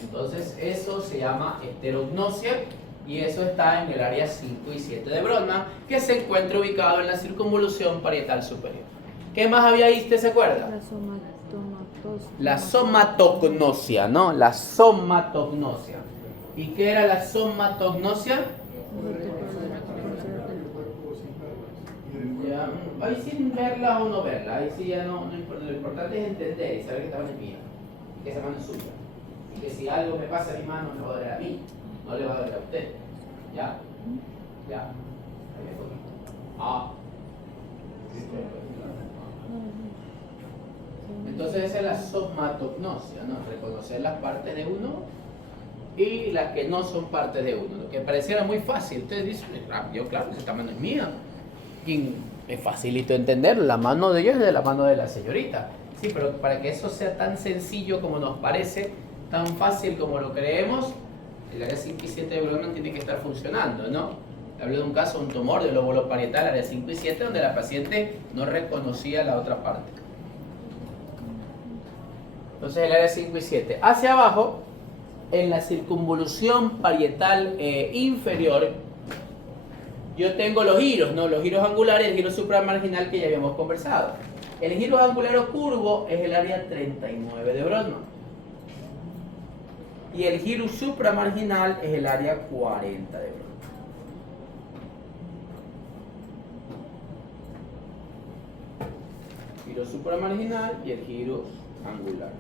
Entonces, eso se llama esterognosia y eso está en el área 5 y 7 de Brodmann, que se encuentra ubicado en la circunvolución parietal superior. ¿Qué más había ahí? ¿Usted se acuerda? La somatomía. La somatognosia, ¿no? La somatognosia. ¿Y qué era la somatognosia? Ya, ahí sin verla o no verla, ahí sí ya no importa. Lo importante es entender y saber que esta mano es mía y que esa mano es suya. Y que si algo me pasa a mi mano, me va a doler a mí, no le va a doler a usted. ¿Ya? ¿Ya? Ahí me toca. Ah. Entonces esa es la somatognosia, ¿no? Reconocer las partes de uno y las que no son partes de uno. Lo que pareciera muy fácil. Ustedes dicen, yo claro, esta mano es mía. Y es facilito entenderlo, la mano de ellos es de la mano de la señorita. Sí, pero para que eso sea tan sencillo como nos parece, tan fácil como lo creemos, el área 5 y 7 de Brodmann tiene que estar funcionando, ¿no? Hablé de un caso, un tumor del lóbulo parietal, área 5 y 7, donde la paciente no reconocía la otra parte. Entonces el área 5 y 7. Hacia abajo, en la circunvolución parietal inferior, yo tengo los giros, ¿no? Los giros angulares y el giro supramarginal que ya habíamos conversado. El giro angular curvo es el área 39 de Brodmann. Y el giro supramarginal es el área 40 de Brodmann. Giro supramarginal y el giro angular.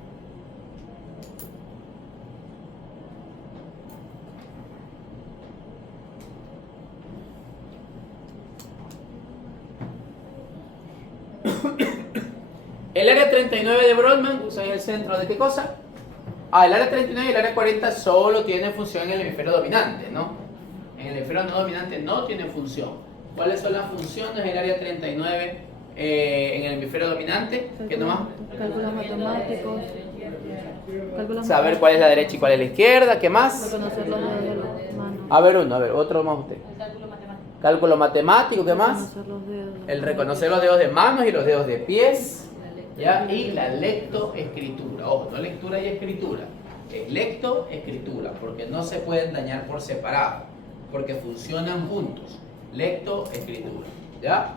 El área 39 de Brodmann, ¿usan el centro de qué cosa? El área 39 y el área 40 solo tienen función en el hemisferio dominante, ¿no? En el hemisferio no dominante no tienen función. ¿Cuáles son las funciones del área 39 en el hemisferio dominante? ¿Qué nomás? Cálculos matemáticos. Saber cuál es la derecha y cuál es la izquierda, ¿qué más? Reconocer los dedos de las manos. A ver, otro más usted. Cálculo matemático, ¿qué más? Reconocer los dedos. El reconocer los dedos de manos y los dedos de pies. ¿Ya? Y la lectoescritura. Ojo, no lectura y escritura. Es lectoescritura, porque no se pueden dañar por separado, porque funcionan juntos. Lectoescritura. ¿Ya?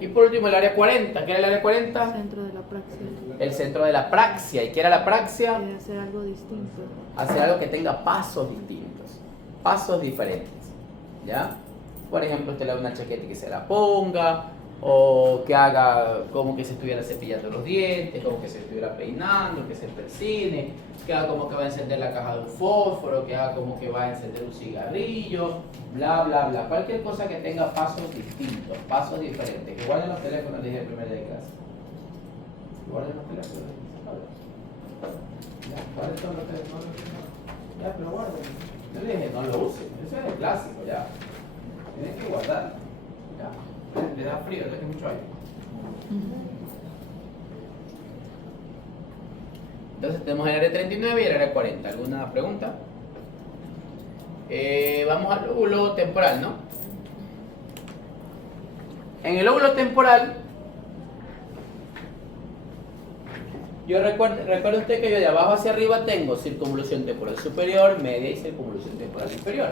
Y por último el área 40. ¿Qué era el área 40? Centro de la praxis. El centro de la praxia. ¿Y qué era la praxia? Quiere hacer algo distinto. Hacer algo que tenga pasos distintos, pasos diferentes. ¿Ya? Por ejemplo, usted le da una chaqueta y que se la ponga, o que haga como que se estuviera cepillando los dientes, como que se estuviera peinando, que se persine, que haga como que va a encender la caja de un fósforo, que haga como que va a encender un cigarrillo, bla, bla, bla. Cualquier cosa que tenga pasos distintos, pasos diferentes. Que guarden los teléfonos, dije el primer día de clase. Guarden los teléfonos. Ya, guarden todos los teléfonos. Ya, pero guarden. Yo le dije, no lo usen. Eso es el clásico, ya. Tienen que guardar. Ya. Le da frío, le da mucho aire. Entonces tenemos el área 39 y el área 40. ¿Alguna pregunta? Vamos al lóbulo temporal, ¿no? En el lóbulo temporal, recuerde usted que yo de abajo hacia arriba tengo circunvolución temporal superior, media y circunvolución temporal inferior.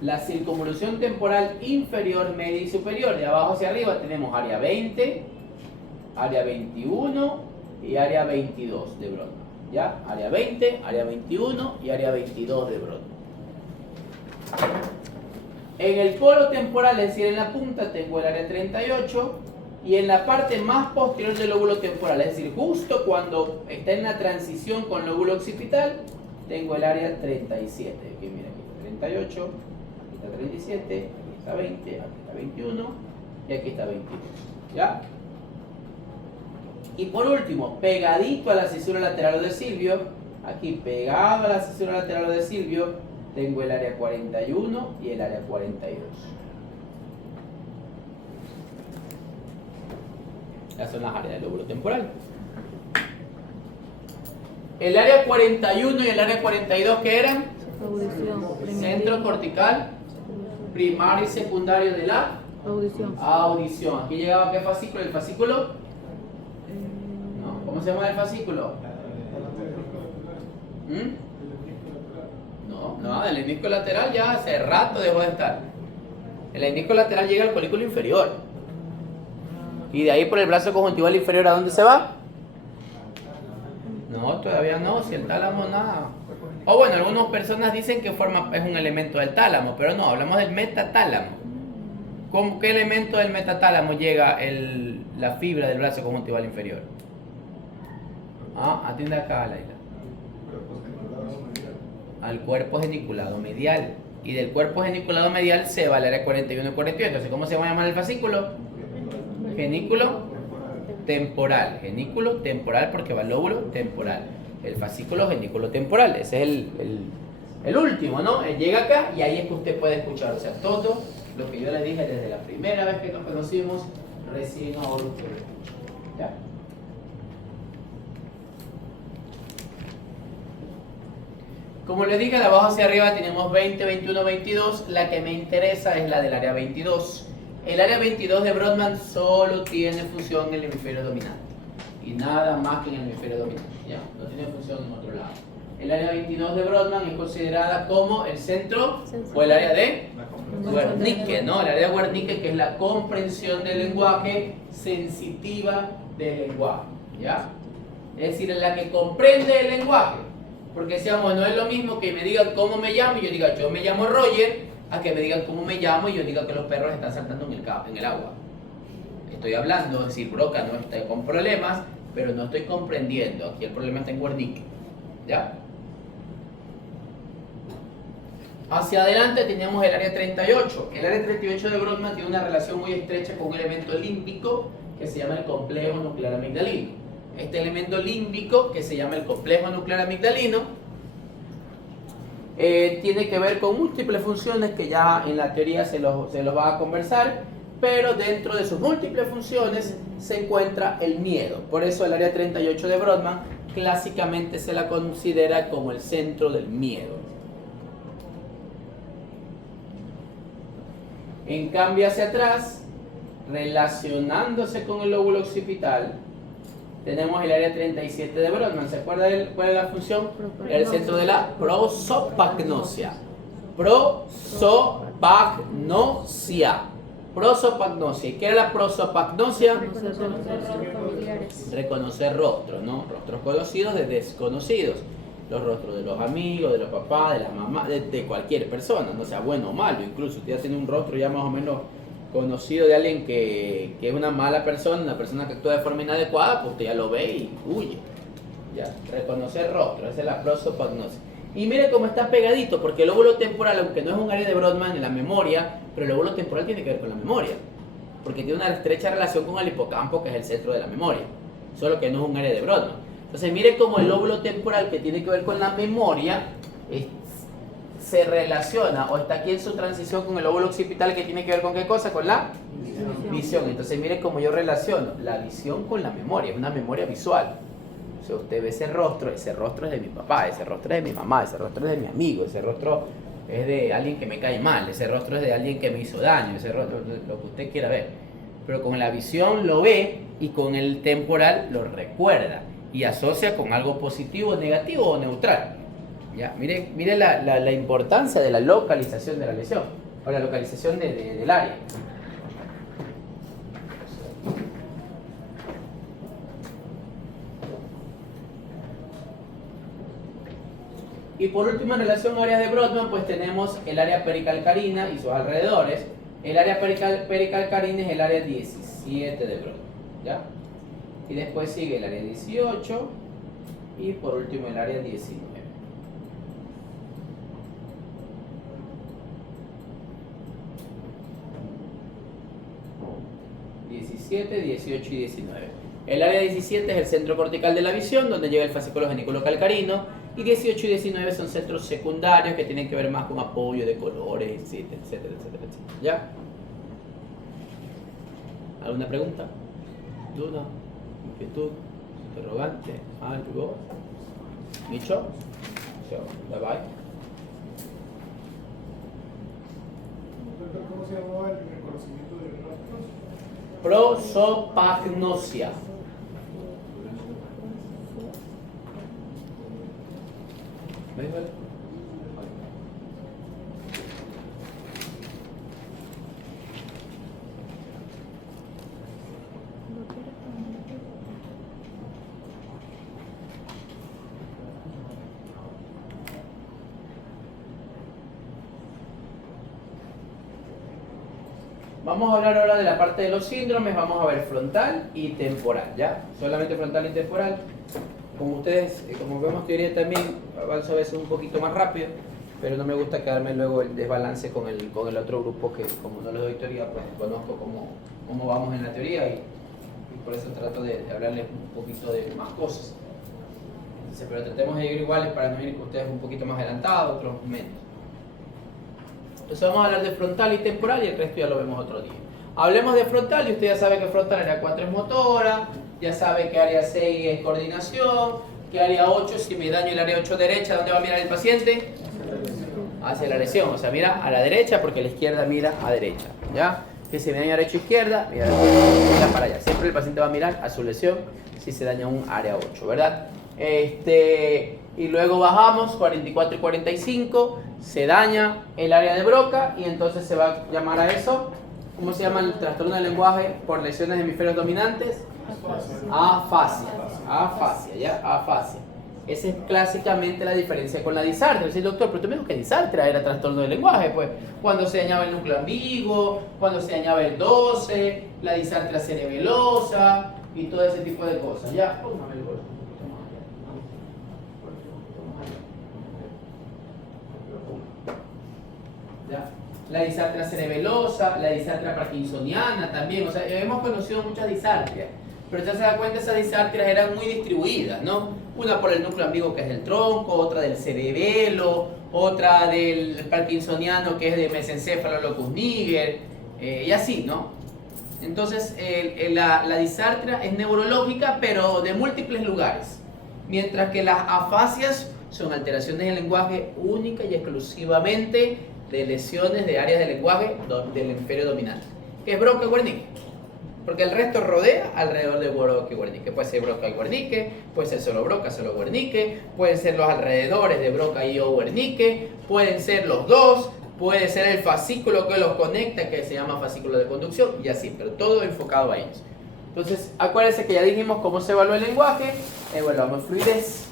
La circunvolución temporal inferior, media y superior, de abajo hacia arriba tenemos área 20, área 21 y área 22 de Brodmann. ¿Ya? Área 20, área 21 y área 22 de Brodmann. En el polo temporal, es decir, en la punta, tengo el área 38 y en la parte más posterior del lóbulo temporal, es decir, justo cuando está en la transición con lóbulo occipital, tengo el área 37. Aquí, mira, aquí está 38. 37, aquí está 20, aquí está 21 y aquí está 22. ¿Ya? Y por último, pegadito a la cisura lateral de Silvio, aquí pegado a la cisura lateral de Silvio, tengo el área 41 y el área 42. Estas son las áreas del lóbulo temporal. El área 41 y el área 42, ¿qué eran? Audición. Centro cortical primario y secundario de la audición. Aquí llegaba ¿qué fascículo? ¿El fascículo? No. ¿Cómo se llama el fascículo? No, el hemisco lateral ya hace rato dejó de estar. El hemisco lateral llega al folículo inferior. Y de ahí por el brazo conjuntival inferior, ¿a dónde se va? No, todavía no, si el tálamo nada. O bueno, algunas personas dicen que es un elemento del tálamo, pero no, hablamos del metatálamo. ¿Con qué elemento del metatálamo llega la fibra del brazo conjuntival inferior? Atiende acá, Laila. Al cuerpo geniculado medial. Y del cuerpo geniculado medial se va al área 41 y 42. Entonces, ¿cómo se va a llamar el fascículo? Genículo temporal. Genículo temporal porque va al lóbulo temporal. El fascículo genículo temporal. Ese es el último, ¿no? Él llega acá y ahí es que usted puede escuchar. O sea, todo lo que yo le dije desde la primera vez que nos conocimos, recién ahora usted lo escucha. ¿Ya? Como les dije, de abajo hacia arriba tenemos 20, 21, 22. La que me interesa es la del área 22. El área 22 de Brodmann solo tiene función en el hemisferio dominante. Y nada más que en el hemisferio dominante. ¿Ya? No tiene función en otro lado. El área 22 de Brodmann es considerada como el centro o el área de Wernicke, ¿no? El área de Wernicke, que es la comprensión del lenguaje sensitiva del lenguaje. ¿Ya? Es decir, en la que comprende el lenguaje. Porque decíamos, no es lo mismo que me digan cómo me llamo y yo diga yo me llamo Roger, a que me digan cómo me llamo y yo diga que los perros están saltando en el agua. Estoy hablando, es decir, Broca no está con problemas, pero no estoy comprendiendo. Aquí el problema está en Wernicke. ¿Ya? Hacia adelante tenemos el área 38. El área 38 de Brodmann tiene una relación muy estrecha con un elemento límbico que se llama el complejo nuclear amigdalino. Este elemento límbico, que se llama el complejo nuclear amigdalino, tiene que ver con múltiples funciones que ya en la teoría se los va a conversar, pero dentro de sus múltiples funciones se encuentra el miedo. Por eso el área 38 de Brodmann clásicamente se la considera como el centro del miedo. En cambio, hacia atrás, relacionándose con el lóbulo occipital, tenemos el área 37 de Brodmann. ¿Se acuerda cuál es la función? El centro de la prosopagnosia. Prosopagnosia. Prosopagnosia. ¿Y qué era la prosopagnosia? Reconocer rostros, ¿no? Rostros conocidos de desconocidos. Los rostros de los amigos, de los papás, de la mamá, de cualquier persona, no sea bueno o malo. Incluso usted ya tiene un rostro ya más o menos conocido de alguien que es una mala persona, una persona que actúa de forma inadecuada, pues usted ya lo ve y huye. Ya, reconocer rostro, esa es la prosopagnosia. Y mire cómo está pegadito, porque el lóbulo temporal, aunque no es un área de Brodmann en la memoria, pero el lóbulo temporal tiene que ver con la memoria, porque tiene una estrecha relación con el hipocampo, que es el centro de la memoria, solo que no es un área de Brodmann. Entonces mire cómo el lóbulo temporal, que tiene que ver con la memoria, se relaciona o está aquí en su transición con el lóbulo occipital, que tiene que ver con qué cosa, con la visión. Entonces mire cómo yo relaciono la visión con la memoria, es una memoria visual. O sea, usted ve ese rostro es de mi papá, ese rostro es de mi mamá, ese rostro es de mi amigo, ese rostro es de alguien que me cae mal, ese rostro es de alguien que me hizo daño, ese rostro, lo que usted quiera ver. Pero con la visión lo ve y con el temporal lo recuerda y asocia con algo positivo, negativo o neutral. Ya, mire la importancia de la localización de la lesión, o la localización del área. Y por último, en relación a áreas de Brodmann, pues tenemos el área pericalcarina y sus alrededores. El área pericalcarina es el área 17 de Brodmann, ¿ya? Y después sigue el área 18 y por último el área 19. (17, 18 y 19). El área 17 es el centro cortical de la visión, donde llega el fascículo genículo calcarino, y 18 y 19 son centros secundarios que tienen que ver más con apoyo de colores, etcétera, etcétera, etcétera, etcétera. ¿Ya? ¿Alguna pregunta? ¿Duda? ¿Inquietud? ¿Interrogante? ¿Algo? ¿Dicho? Bye bye. ¿Cómo se llamaba el reconocimiento de rostros? Prosopagnosia. ¿Vale? Vamos a hablar ahora de la parte de los síndromes. Vamos a ver frontal y temporal, ¿ya? Solamente frontal y temporal. Como ustedes, como vemos teoría también, avanzo a veces un poquito más rápido, pero no me gusta quedarme luego el desbalance con el otro grupo que como no les doy teoría, pues conozco cómo vamos en la teoría y por eso trato de hablarles un poquito de más cosas. Entonces, pero tratemos de ir iguales para no ir con ustedes un poquito más adelantados, otros menos. Entonces vamos a hablar de frontal y temporal y el resto ya lo vemos otro día. Hablemos de frontal y usted ya sabe que frontal área 4 es motora, ya sabe que área 6 es coordinación, que área 8, si me daño el área 8 derecha, ¿dónde va a mirar el paciente? Hacia la lesión, o sea, mira a la derecha porque la izquierda mira a derecha, ¿ya? Que si me daña derecha o izquierda, mira para allá. Siempre el paciente va a mirar a su lesión si se daña un área 8, ¿verdad? Y luego bajamos 44 y 45, se daña el área de Broca y entonces se va a llamar a eso, ¿cómo se llama el trastorno del lenguaje por lesiones de hemisferios dominantes? Afasia. Afasia, ¿ya? Afasia. Esa es clásicamente la diferencia con la disartria. Dice, doctor, pero tú me dijo que disartria era trastorno del lenguaje, pues cuando se dañaba el núcleo ambiguo, cuando se dañaba el 12, la disartria cerebelosa y todo ese tipo de cosas, ¿ya? Póngame el bolso. ¿Ya? La disartria cerebelosa, la disartria parkinsoniana también, o sea, hemos conocido muchas disartrias, pero ya se da cuenta esas disartrias eran muy distribuidas, ¿no? Una por el núcleo ambiguo que es el tronco, otra del cerebelo, otra del parkinsoniano que es de mesencéfalo locus niger, y así, ¿no? Entonces, la disartria es neurológica, pero de múltiples lugares, mientras que las afasias son alteraciones del lenguaje única y exclusivamente de lesiones de áreas del lenguaje del hemisferio dominante, que es Broca y Wernicke, porque el resto rodea alrededor de Broca y Wernicke. Puede ser Broca y Wernicke, puede ser solo Broca, solo Wernicke, pueden ser los alrededores de Broca y o Wernicke, pueden ser los dos, puede ser el fascículo que los conecta, que se llama fascículo de conducción, y así, pero todo enfocado a ellos. Entonces, acuérdense que ya dijimos cómo se evalúa el lenguaje. Evaluamos fluidez,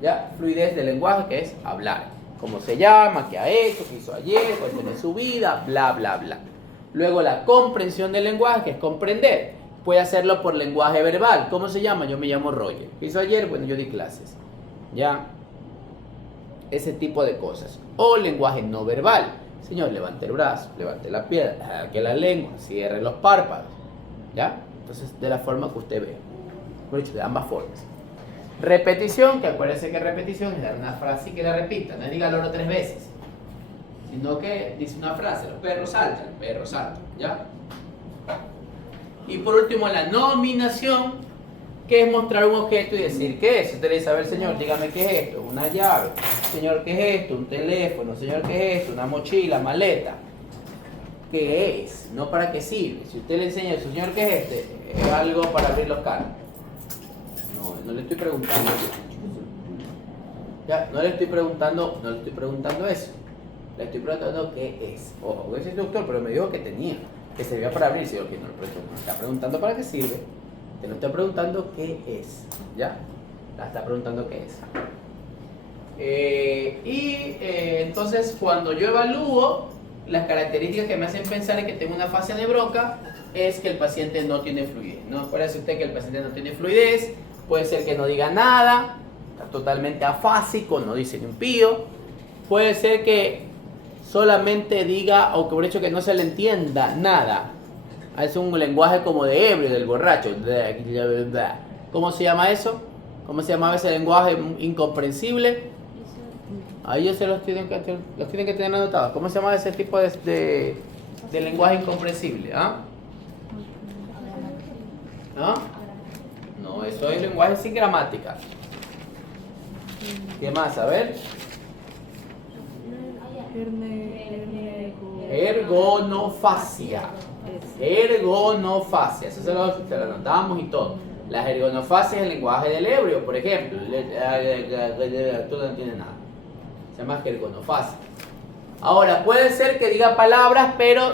¿ya? Fluidez del lenguaje, que es hablar. Cómo se llama, qué ha hecho, qué hizo ayer, cuál tiene su vida, bla, bla, bla. Luego la comprensión del lenguaje, que es comprender. Puede hacerlo por lenguaje verbal. ¿Cómo se llama? Yo me llamo Roger. ¿Qué hizo ayer? Bueno, yo di clases. ¿Ya? Ese tipo de cosas. O lenguaje no verbal. Señor, levante el brazo, levante la pierna, saque la lengua, cierre los párpados. ¿Ya? Entonces, de la forma que usted ve. Por hecho, de ambas formas. Repetición, que acuérdense que repetición es dar una frase y que la repita, no diga loro 3 veces, sino que dice una frase, los perros saltan, ¿ya? Y por último, la nominación, que es mostrar un objeto y decir qué es. Usted le dice, a ver, señor, dígame qué es esto, una llave, señor, qué es esto, un teléfono, señor, qué es esto, una mochila, maleta. ¿Qué es? No para qué sirve. Si usted le enseña eso, señor, ¿qué es este? Es algo para abrir los carros. No le estoy preguntando eso. Ya, no le estoy preguntando eso. Le estoy preguntando qué es. Ojo, ese es doctor, pero me dijo que tenía, que servía para abrir. Sí, ok, no le está preguntando para qué sirve. Te lo está preguntando qué es. ¿Ya? La está preguntando qué es. Entonces, cuando yo evalúo, las características que me hacen pensar en que tengo una fascia de Broca es que el paciente no tiene fluidez. ¿No? Acuérdese usted que el paciente no tiene fluidez. Puede ser que no diga nada, está totalmente afásico, no dice ni un pío. Puede ser que solamente diga, o que por hecho que no se le entienda nada. Es un lenguaje como de ebrio, del borracho. ¿Cómo se llama eso? ¿Cómo se llamaba ese lenguaje incomprensible? Ahí ellos se los tienen que tener anotados. ¿Cómo se llama ese tipo de lenguaje incomprensible? ¿Ah? ¿Ah? No, eso es lenguaje sin gramática. ¿Qué más? A ver. Ergonofasia. Ergonofasia. Eso se lo anotamos y todo. Las ergonofasias es el lenguaje del ebrio, por ejemplo. Tú no entiendes nada. Se llama ergonofasia. Ahora, puede ser que diga palabras, pero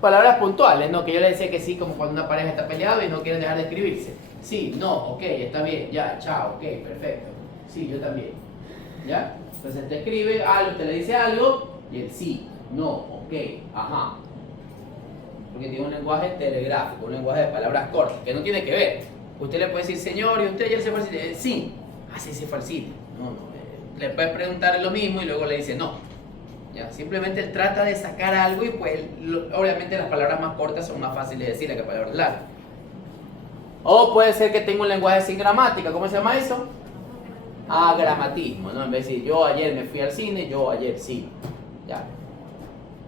palabras puntuales, ¿no? Que yo le decía que sí, como cuando una pareja está peleada y no quieren dejar de escribirse. Sí, no, ok, está bien, ya, chao, ok, perfecto. Sí, yo también. ¿Ya? Entonces te escribe algo, te le dice algo y el sí, no, ok, ajá. porque tiene un lenguaje telegráfico, un lenguaje de palabras cortas, que no tiene que ver. Usted le puede decir, señor, ¿y usted ya se fue al sitio? Sí, así se fue al sitio. No, le puede preguntar lo mismo y luego le dice no. ¿Ya? Simplemente él trata de sacar algo y pues obviamente las palabras más cortas son más fáciles de decir que palabras largas. O puede ser que tenga un lenguaje sin gramática. ¿Cómo se llama eso? Agramatismo, ¿no? En vez de decir yo ayer me fui al cine, yo ayer sí. ¿Ya?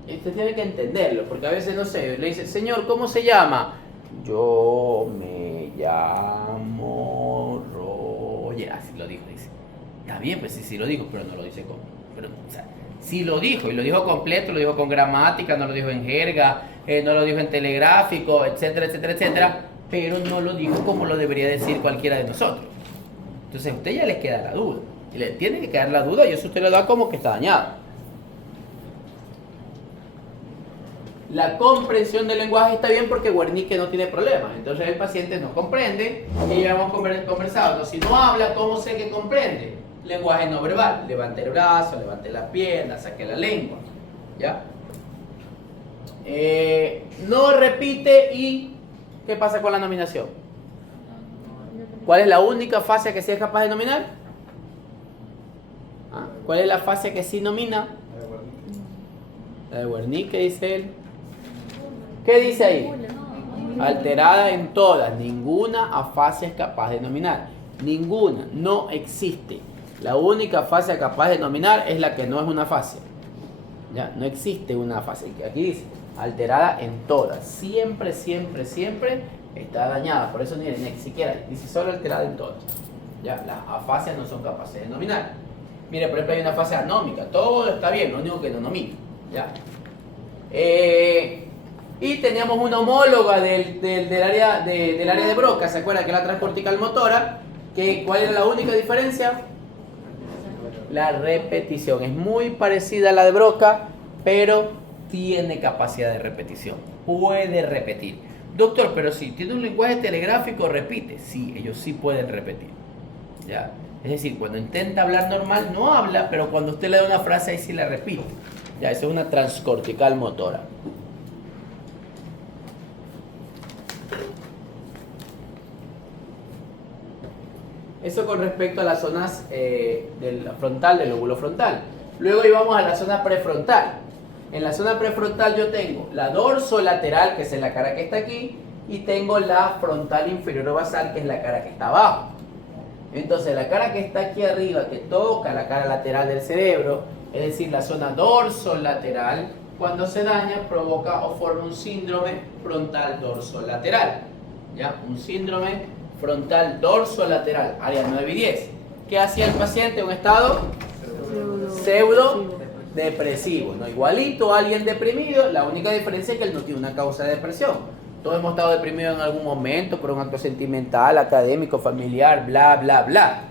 Y usted tiene que entenderlo, porque a veces, no sé, le dice, señor, ¿cómo se llama? Yo me llamo Roger. Así lo dijo, dice. Está bien, pues sí lo dijo, pero no lo dice como. Pero, o sea, sí lo dijo, y lo dijo completo, lo dijo con gramática, no lo dijo en jerga, no lo dijo en telegráfico, etcétera, etcétera, etcétera, pero no lo dijo como lo debería decir cualquiera de nosotros. Entonces a usted ya le queda la duda, y le tiene que quedar la duda, y eso usted lo da como que está dañado. La comprensión del lenguaje está bien porque Wernicke no tiene problemas, entonces el paciente no comprende, y ya hemos conversado. Entonces, si no habla, ¿cómo sé que comprende? Lenguaje no verbal, levante el brazo, levante la pierna, saque la lengua, ¿ya? No repite. Y ¿qué pasa con la nominación? ¿Cuál es la única fase que sí es capaz de nominar? ¿Cuál es la fase que sí nomina? La de Wernicke, dice él. ¿Qué dice ahí? Alterada en todas, ninguna afasia es capaz de nominar. Ninguna, no existe. La única afasia capaz de nominar es la que no es una afasia. Ya, no existe una afasia. Aquí dice, alterada en todas. Siempre, siempre, siempre está dañada. Por eso ni siquiera dice solo alterada en todas. Ya, las afasias no son capaces de nominar. Mire, por ejemplo, hay una afasia anómica. Todo está bien, lo único que no nomina. Ya. Y teníamos una homóloga del área de Broca. ¿Se acuerda que la transcortical motora? ¿Cuál era la única diferencia? La repetición. Es muy parecida a la de Broca, pero tiene capacidad de repetición. Puede repetir. Doctor, pero si tiene un lenguaje telegráfico, repite. Sí, ellos sí pueden repetir. ¿Ya? Es decir, cuando intenta hablar normal, no habla, pero cuando usted le da una frase, ahí sí la repite. Ya, eso es una transcortical motora. Eso con respecto a las zonas del frontal, del lóbulo frontal. Luego íbamos a la zona prefrontal. En la zona prefrontal yo tengo la dorsolateral, que es la cara que está aquí, y tengo la frontal inferior o basal, que es la cara que está abajo. Entonces la cara que está aquí arriba, que toca la cara lateral del cerebro, es decir, la zona dorsolateral, cuando se daña provoca o forma un síndrome frontal dorsolateral. ¿Ya? Un síndrome frontal dorsolateral, área 9 y 10. ¿Qué hacía el paciente? Un estado pseudo depresivo, ¿no? Igualito a alguien deprimido, la única diferencia es que él no tiene una causa de depresión. Todos hemos estado deprimidos en algún momento por un acto sentimental, académico, familiar, bla, bla, bla,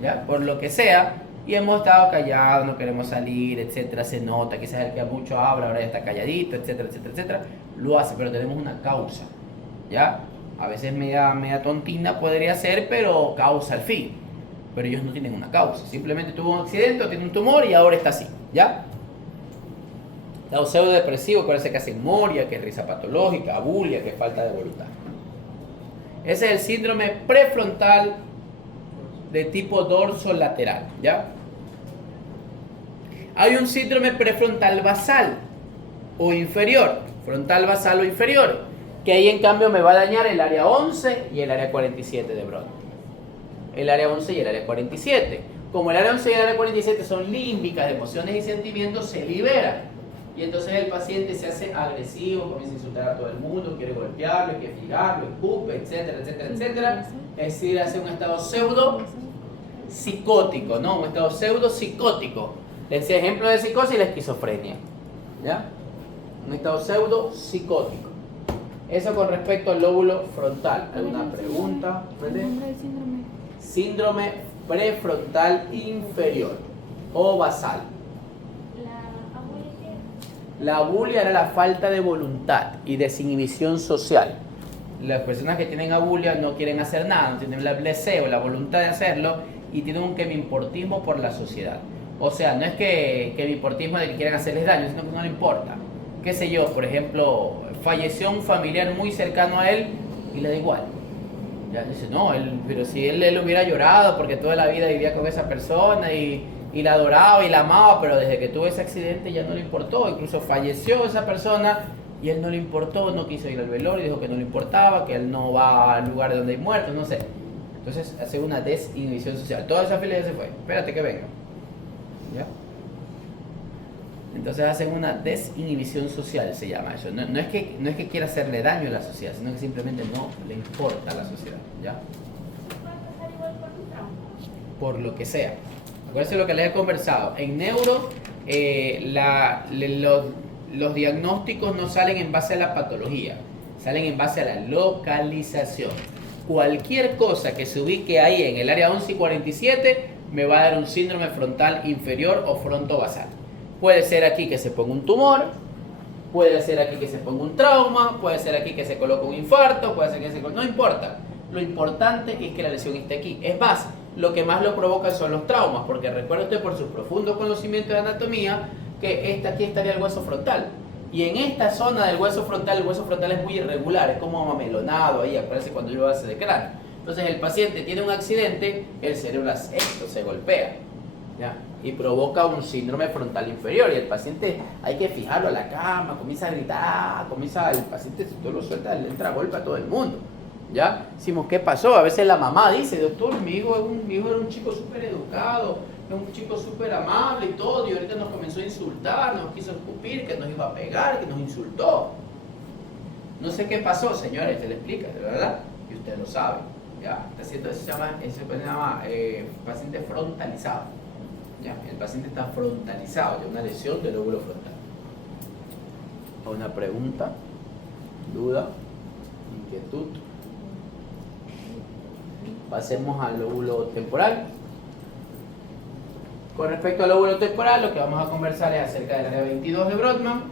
¿ya? Por lo que sea, y hemos estado callados, no queremos salir, etcétera, se nota, quizás el que mucho habla ahora ya está calladito, etcétera, etcétera, etcétera, lo hace, pero tenemos una causa, ¿ya? A veces media tontina podría ser, pero causa al fin. Pero ellos no tienen una causa. Simplemente tuvo un accidente o tiene un tumor y ahora está así. ¿Ya? Estado pseudodepresivo, parece que hace memoria, que es risa patológica, abulia, que es falta de voluntad. Ese es el síndrome prefrontal de tipo dorsolateral. ¿Ya? Hay un síndrome prefrontal basal o inferior. Frontal basal o inferior. Que ahí en cambio me va a dañar el área 11 y el área 47 de Broca. El área 11 y el área 47. Como el área 11 y el área 47 son límbicas de emociones y sentimientos, se liberan. Y entonces el paciente se hace agresivo, comienza a insultar a todo el mundo, quiere golpearlo, quiere girarlo, escupe, etcétera, etcétera, etcétera. Es decir, hace un estado pseudo psicótico, ¿no? Un estado pseudo psicótico. Les decía ejemplo de psicosis, la esquizofrenia. ¿Ya? Un estado pseudo psicótico. Eso con respecto al lóbulo frontal. ¿Alguna pregunta? Síndrome prefrontal inferior o basal. La abulia era la falta de voluntad y desinhibición social. Las personas que tienen abulia no quieren hacer nada, no tienen el deseo, la voluntad de hacerlo y tienen un quemimportismo por la sociedad. O sea, no es que quemimportismo de que quieran hacerles daño, sino que no le importa. qué sé yo, por ejemplo, falleció un familiar muy cercano a él y le da igual. Ya dice, no, pero si él hubiera llorado porque toda la vida vivía con esa persona y la adoraba y la amaba, pero desde que tuvo ese accidente ya no le importó, incluso falleció esa persona y él no le importó, no quiso ir al velorio, dijo que no le importaba, que él no va al lugar donde hay muertos, no sé. Entonces hace una desinhibición social. Toda esa familia ya se fue, espérate que venga. ¿Ya? Entonces hacen una desinhibición social, se llama eso. No es que quiera hacerle daño a la sociedad, sino que simplemente no le importa a la sociedad. ¿Ya? Por lo que sea. Acuérdense lo que les he conversado. En neuro, los diagnósticos no salen en base a la patología, salen en base a la localización. Cualquier cosa que se ubique ahí en el área 11 y 47 me va a dar un síndrome frontal inferior o frontobasal. Puede ser aquí que se ponga un tumor, puede ser aquí que se ponga un trauma, puede ser aquí que se coloque un infarto, puede ser que se coloque... No importa. Lo importante es que la lesión esté aquí. Es más, lo que más lo provoca son los traumas, porque recuerde usted por su profundo conocimiento de anatomía que aquí estaría el hueso frontal. Y en esta zona del hueso frontal, el hueso frontal es muy irregular, es como amelonado ahí, aparece cuando yo hace de cráneo. Entonces el paciente tiene un accidente, el cerebro esto se golpea, ¿ya? Y provoca un síndrome frontal inferior. Y el paciente hay que fijarlo a la cama, comienza a gritar, el paciente, si tú lo sueltas, le entra a golpe a todo el mundo. ¿Ya? Decimos, ¿qué pasó? A veces la mamá dice, doctor, mi hijo era un chico súper educado, un chico súper amable y todo, y ahorita nos comenzó a insultar, nos quiso escupir, que nos iba a pegar, que nos insultó. No sé qué pasó, señores, se le explica, de verdad, y usted lo sabe. ¿Ya? Eso se llama paciente frontalizado. ¿Ya? El paciente está frontalizado, de una lesión del lóbulo frontal. ¿Una pregunta? ¿Duda? ¿Inquietud? Pasemos al lóbulo temporal. Con respecto al lóbulo temporal, lo que vamos a conversar es acerca del área 22 de Brodmann.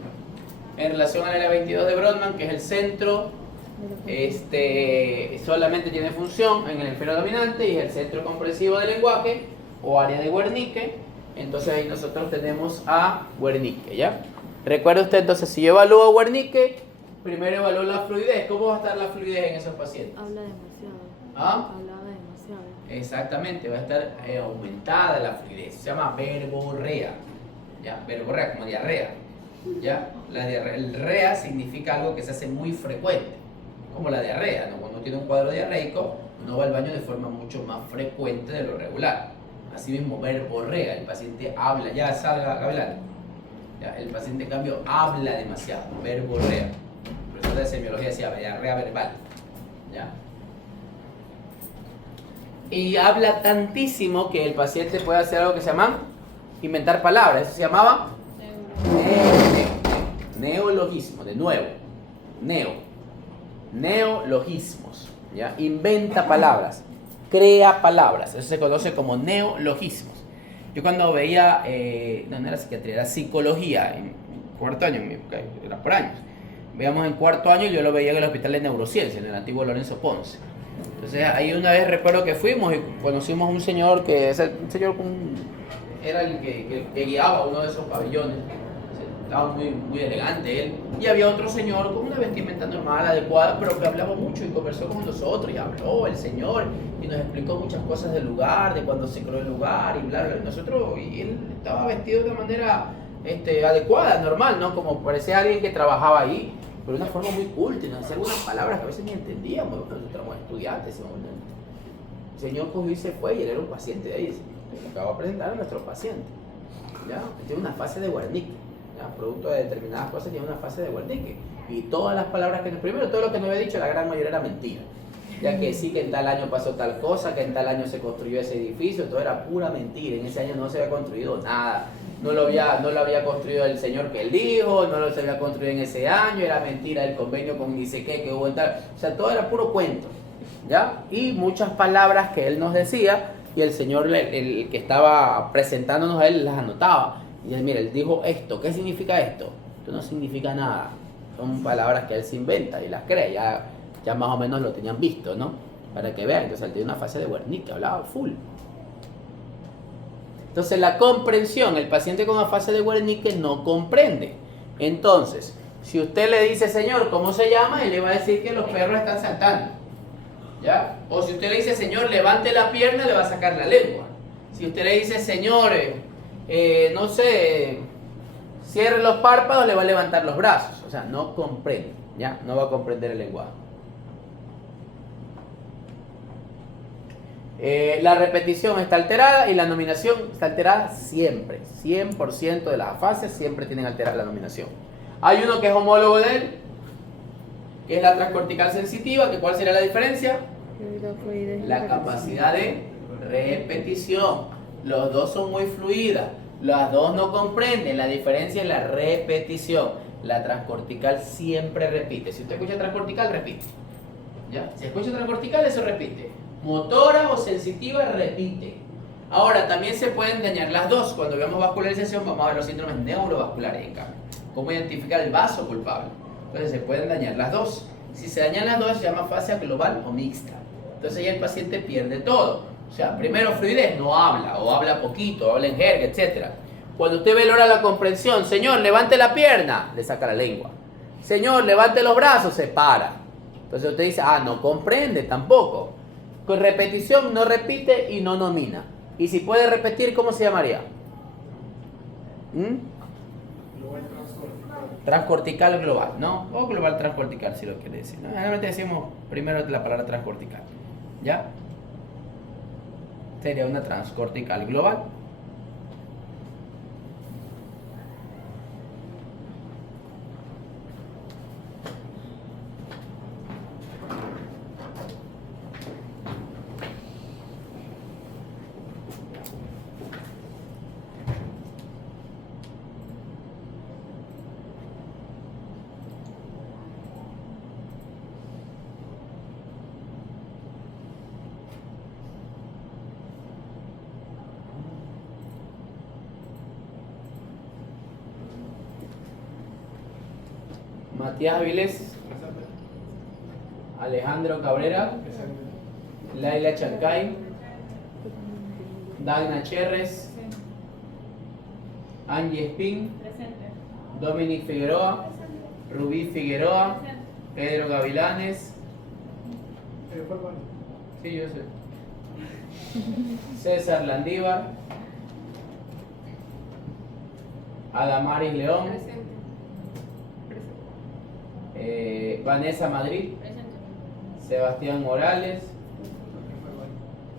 En relación al área 22 de Brodmann, que es el centro, solamente tiene función en el hemisferio dominante y es el centro comprensivo del lenguaje o área de Wernicke. Entonces ahí nosotros tenemos a Wernicke, ¿ya? Recuerde usted entonces, si yo evalúo a Wernicke, primero evalúo la fluidez. ¿Cómo va a estar la fluidez en esos pacientes? Habla demasiado. ¿Ah? Hablaba demasiado. Exactamente, va a estar aumentada la fluidez. Se llama verborrea. ¿Ya? Verborrea, como diarrea. ¿Ya? El rea significa algo que se hace muy frecuente, como la diarrea, ¿no? Cuando uno tiene un cuadro diarreico, uno va al baño de forma mucho más frecuente de lo regular. Así mismo, verborrea, el paciente habla, ya salga Gavilán. ¿Ya? El paciente, en cambio, habla demasiado, verborrea. El profesor de semiología decía diarrea verbal. ¿Ya? Y habla tantísimo que el paciente puede hacer algo que se llama inventar palabras. Eso se llamaba neologismo, de nuevo. Neologismos. ¿Ya? Inventa palabras, crea palabras. Eso se conoce como neologismos. Yo cuando veía, no era psiquiatría, era psicología en cuarto año, era por años. Veíamos en cuarto año y yo lo veía en el hospital de neurociencia, en el antiguo Lorenzo Ponce. Entonces ahí una vez recuerdo que fuimos y conocimos a un señor que era el que guiaba uno de esos pabellones. Estaba muy elegante él. Y había otro señor con una vestimenta normal, adecuada, pero que hablaba mucho y conversó con nosotros y habló el señor y nos explicó muchas cosas del lugar, de cuando se creó el lugar y bla, bla. Y él estaba vestido de una manera adecuada, normal, ¿no? Como parecía alguien que trabajaba ahí, pero de una forma muy culta y nos decía algunas palabras que a veces ni entendíamos, nosotros éramos estudiantes. El señor cogió y se fue y él era un paciente de ahí. Se acabó de presentar a nuestro paciente. ¿Ya? Tiene una fase de Wernicke. ¿Ya? Producto de determinadas cosas tiene una fase de Wernicke. Y todas las palabras primero todo lo que nos había dicho, la gran mayoría era mentira. Ya que sí, que en tal año pasó tal cosa, que en tal año se construyó ese edificio, todo era pura mentira. En ese año no se había construido nada. No lo había construido el señor que él dijo, no lo se había construido en ese año, era mentira el convenio con dice que hubo en tal. O sea, todo era puro cuento. ¿Ya? Y muchas palabras que él nos decía y el señor, el que estaba presentándonos a él, las anotaba. Y él, mira, él dijo esto, ¿qué significa esto? Esto no significa nada. Son palabras que él se inventa y las cree. Ya más o menos lo tenían visto, ¿no? Para que vean. Entonces él tenía una fase de Wernicke, hablaba full. Entonces la comprensión, el paciente con una fase de Wernicke no comprende. Entonces, Si usted le dice, señor, ¿cómo se llama? Él le va a decir que los perros están saltando. ¿Ya? O si usted le dice, señor, levante la pierna, le va a sacar la lengua. Si usted le dice, señor, no sé, cierre los párpados, le va a levantar los brazos. O sea, no comprende, ¿ya? No va a comprender el lenguaje. La repetición está alterada y la nominación está alterada siempre. 100% de las afases siempre tienen alterada la nominación. Hay uno que es homólogo de él, que es la transcortical sensitiva, que ¿cuál sería la diferencia? La capacidad de repetición. Los dos son muy fluidas, las dos no comprenden, la diferencia es la repetición. La transcortical siempre repite. Si usted escucha transcortical, repite. ¿Ya? Si escucha transcortical, eso repite. Motora o sensitiva, repite. Ahora, también se pueden dañar las dos. Cuando veamos vascularización, vamos a ver los síndromes neurovasculares en cambio. Cómo identificar el vaso culpable. Entonces, se pueden dañar las dos. Si se dañan las dos, se llama fascia global o mixta. Entonces, ya el paciente pierde todo. O sea, primero fluidez, no habla, o habla poquito, habla en jerga, etc. Cuando usted valora la comprensión, señor, levante la pierna, le saca la lengua. Señor, levante los brazos, se para. Entonces usted dice, no comprende tampoco. Con repetición no repite y no nomina. Y si puede repetir, ¿cómo se llamaría? Transcortical global, ¿no? O global transcortical, si lo quiere decir. ¿No? Generalmente decimos primero la palabra transcortical. ¿Ya? Sería una transcortical global. Matías Avilés, Alejandro Cabrera, Laila Chancay, Dagna Cherres, Angie Espín, Dominic Figueroa, Rubí Figueroa, Pedro Gavilanes. Sí, yo sé. César Landívar, Adamaris León, Vanessa Madrid, Sebastián Morales,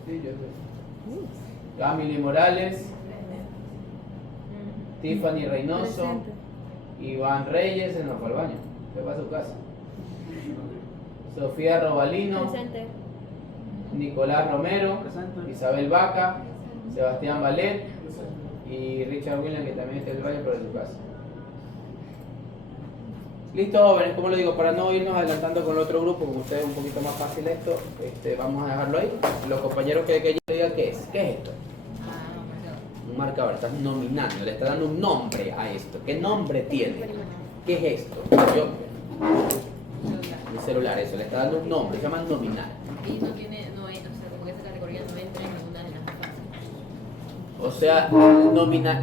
sí, yo sé. Camily Morales, Tiffany Reynoso, Iván Reyes, se nos fue al baño, se va a su casa. Sofía Robalino, Nicolás Romero, Isabel Vaca, Sebastián Valet y Richard William, que también está en el baño, pero en su casa. Listo, jóvenes, como lo digo, para no irnos adelantando con el otro grupo, con ustedes es un poquito más fácil esto, vamos a dejarlo ahí. Los compañeros que yo diga qué es esto. Un marcador, estás nominando, le estás dando un nombre a esto. ¿Qué nombre tiene? ¿Qué es esto? Mi celular, eso, le está dando un nombre, se llama nominar. Y no tiene, no hay, o sea, como que esa categoría no entra en ninguna de las fases. O sea,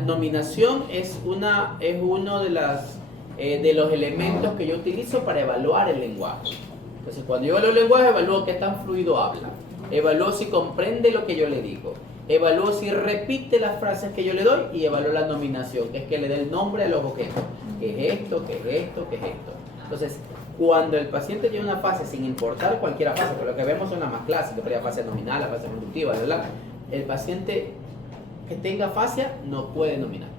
nominación es uno de los elementos que yo utilizo para evaluar el lenguaje. Entonces, cuando yo evalúo el lenguaje, evalúo qué tan fluido habla, evalúo si comprende lo que yo le digo, evalúo si repite las frases que yo le doy y evalúo la nominación, que es que le dé el nombre a los objetos. ¿Qué es esto? ¿Qué es esto? ¿Qué es esto? Entonces, cuando el paciente tiene una fase, sin importar cualquier fase, pero lo que vemos son las más clásicas, la fase nominal, la fase productiva, ¿verdad? El paciente que tenga afasia no puede nominar.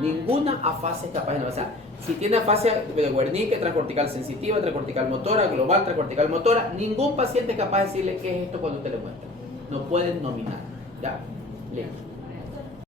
Ninguna afasia es capaz de nominar. O sea, si tiene afasia de Wernicke, transcortical sensitiva, transcortical motora, global, transcortical motora, ningún paciente es capaz de decirle qué es esto cuando usted le muestra. No pueden nominar. ¿Ya? Listo.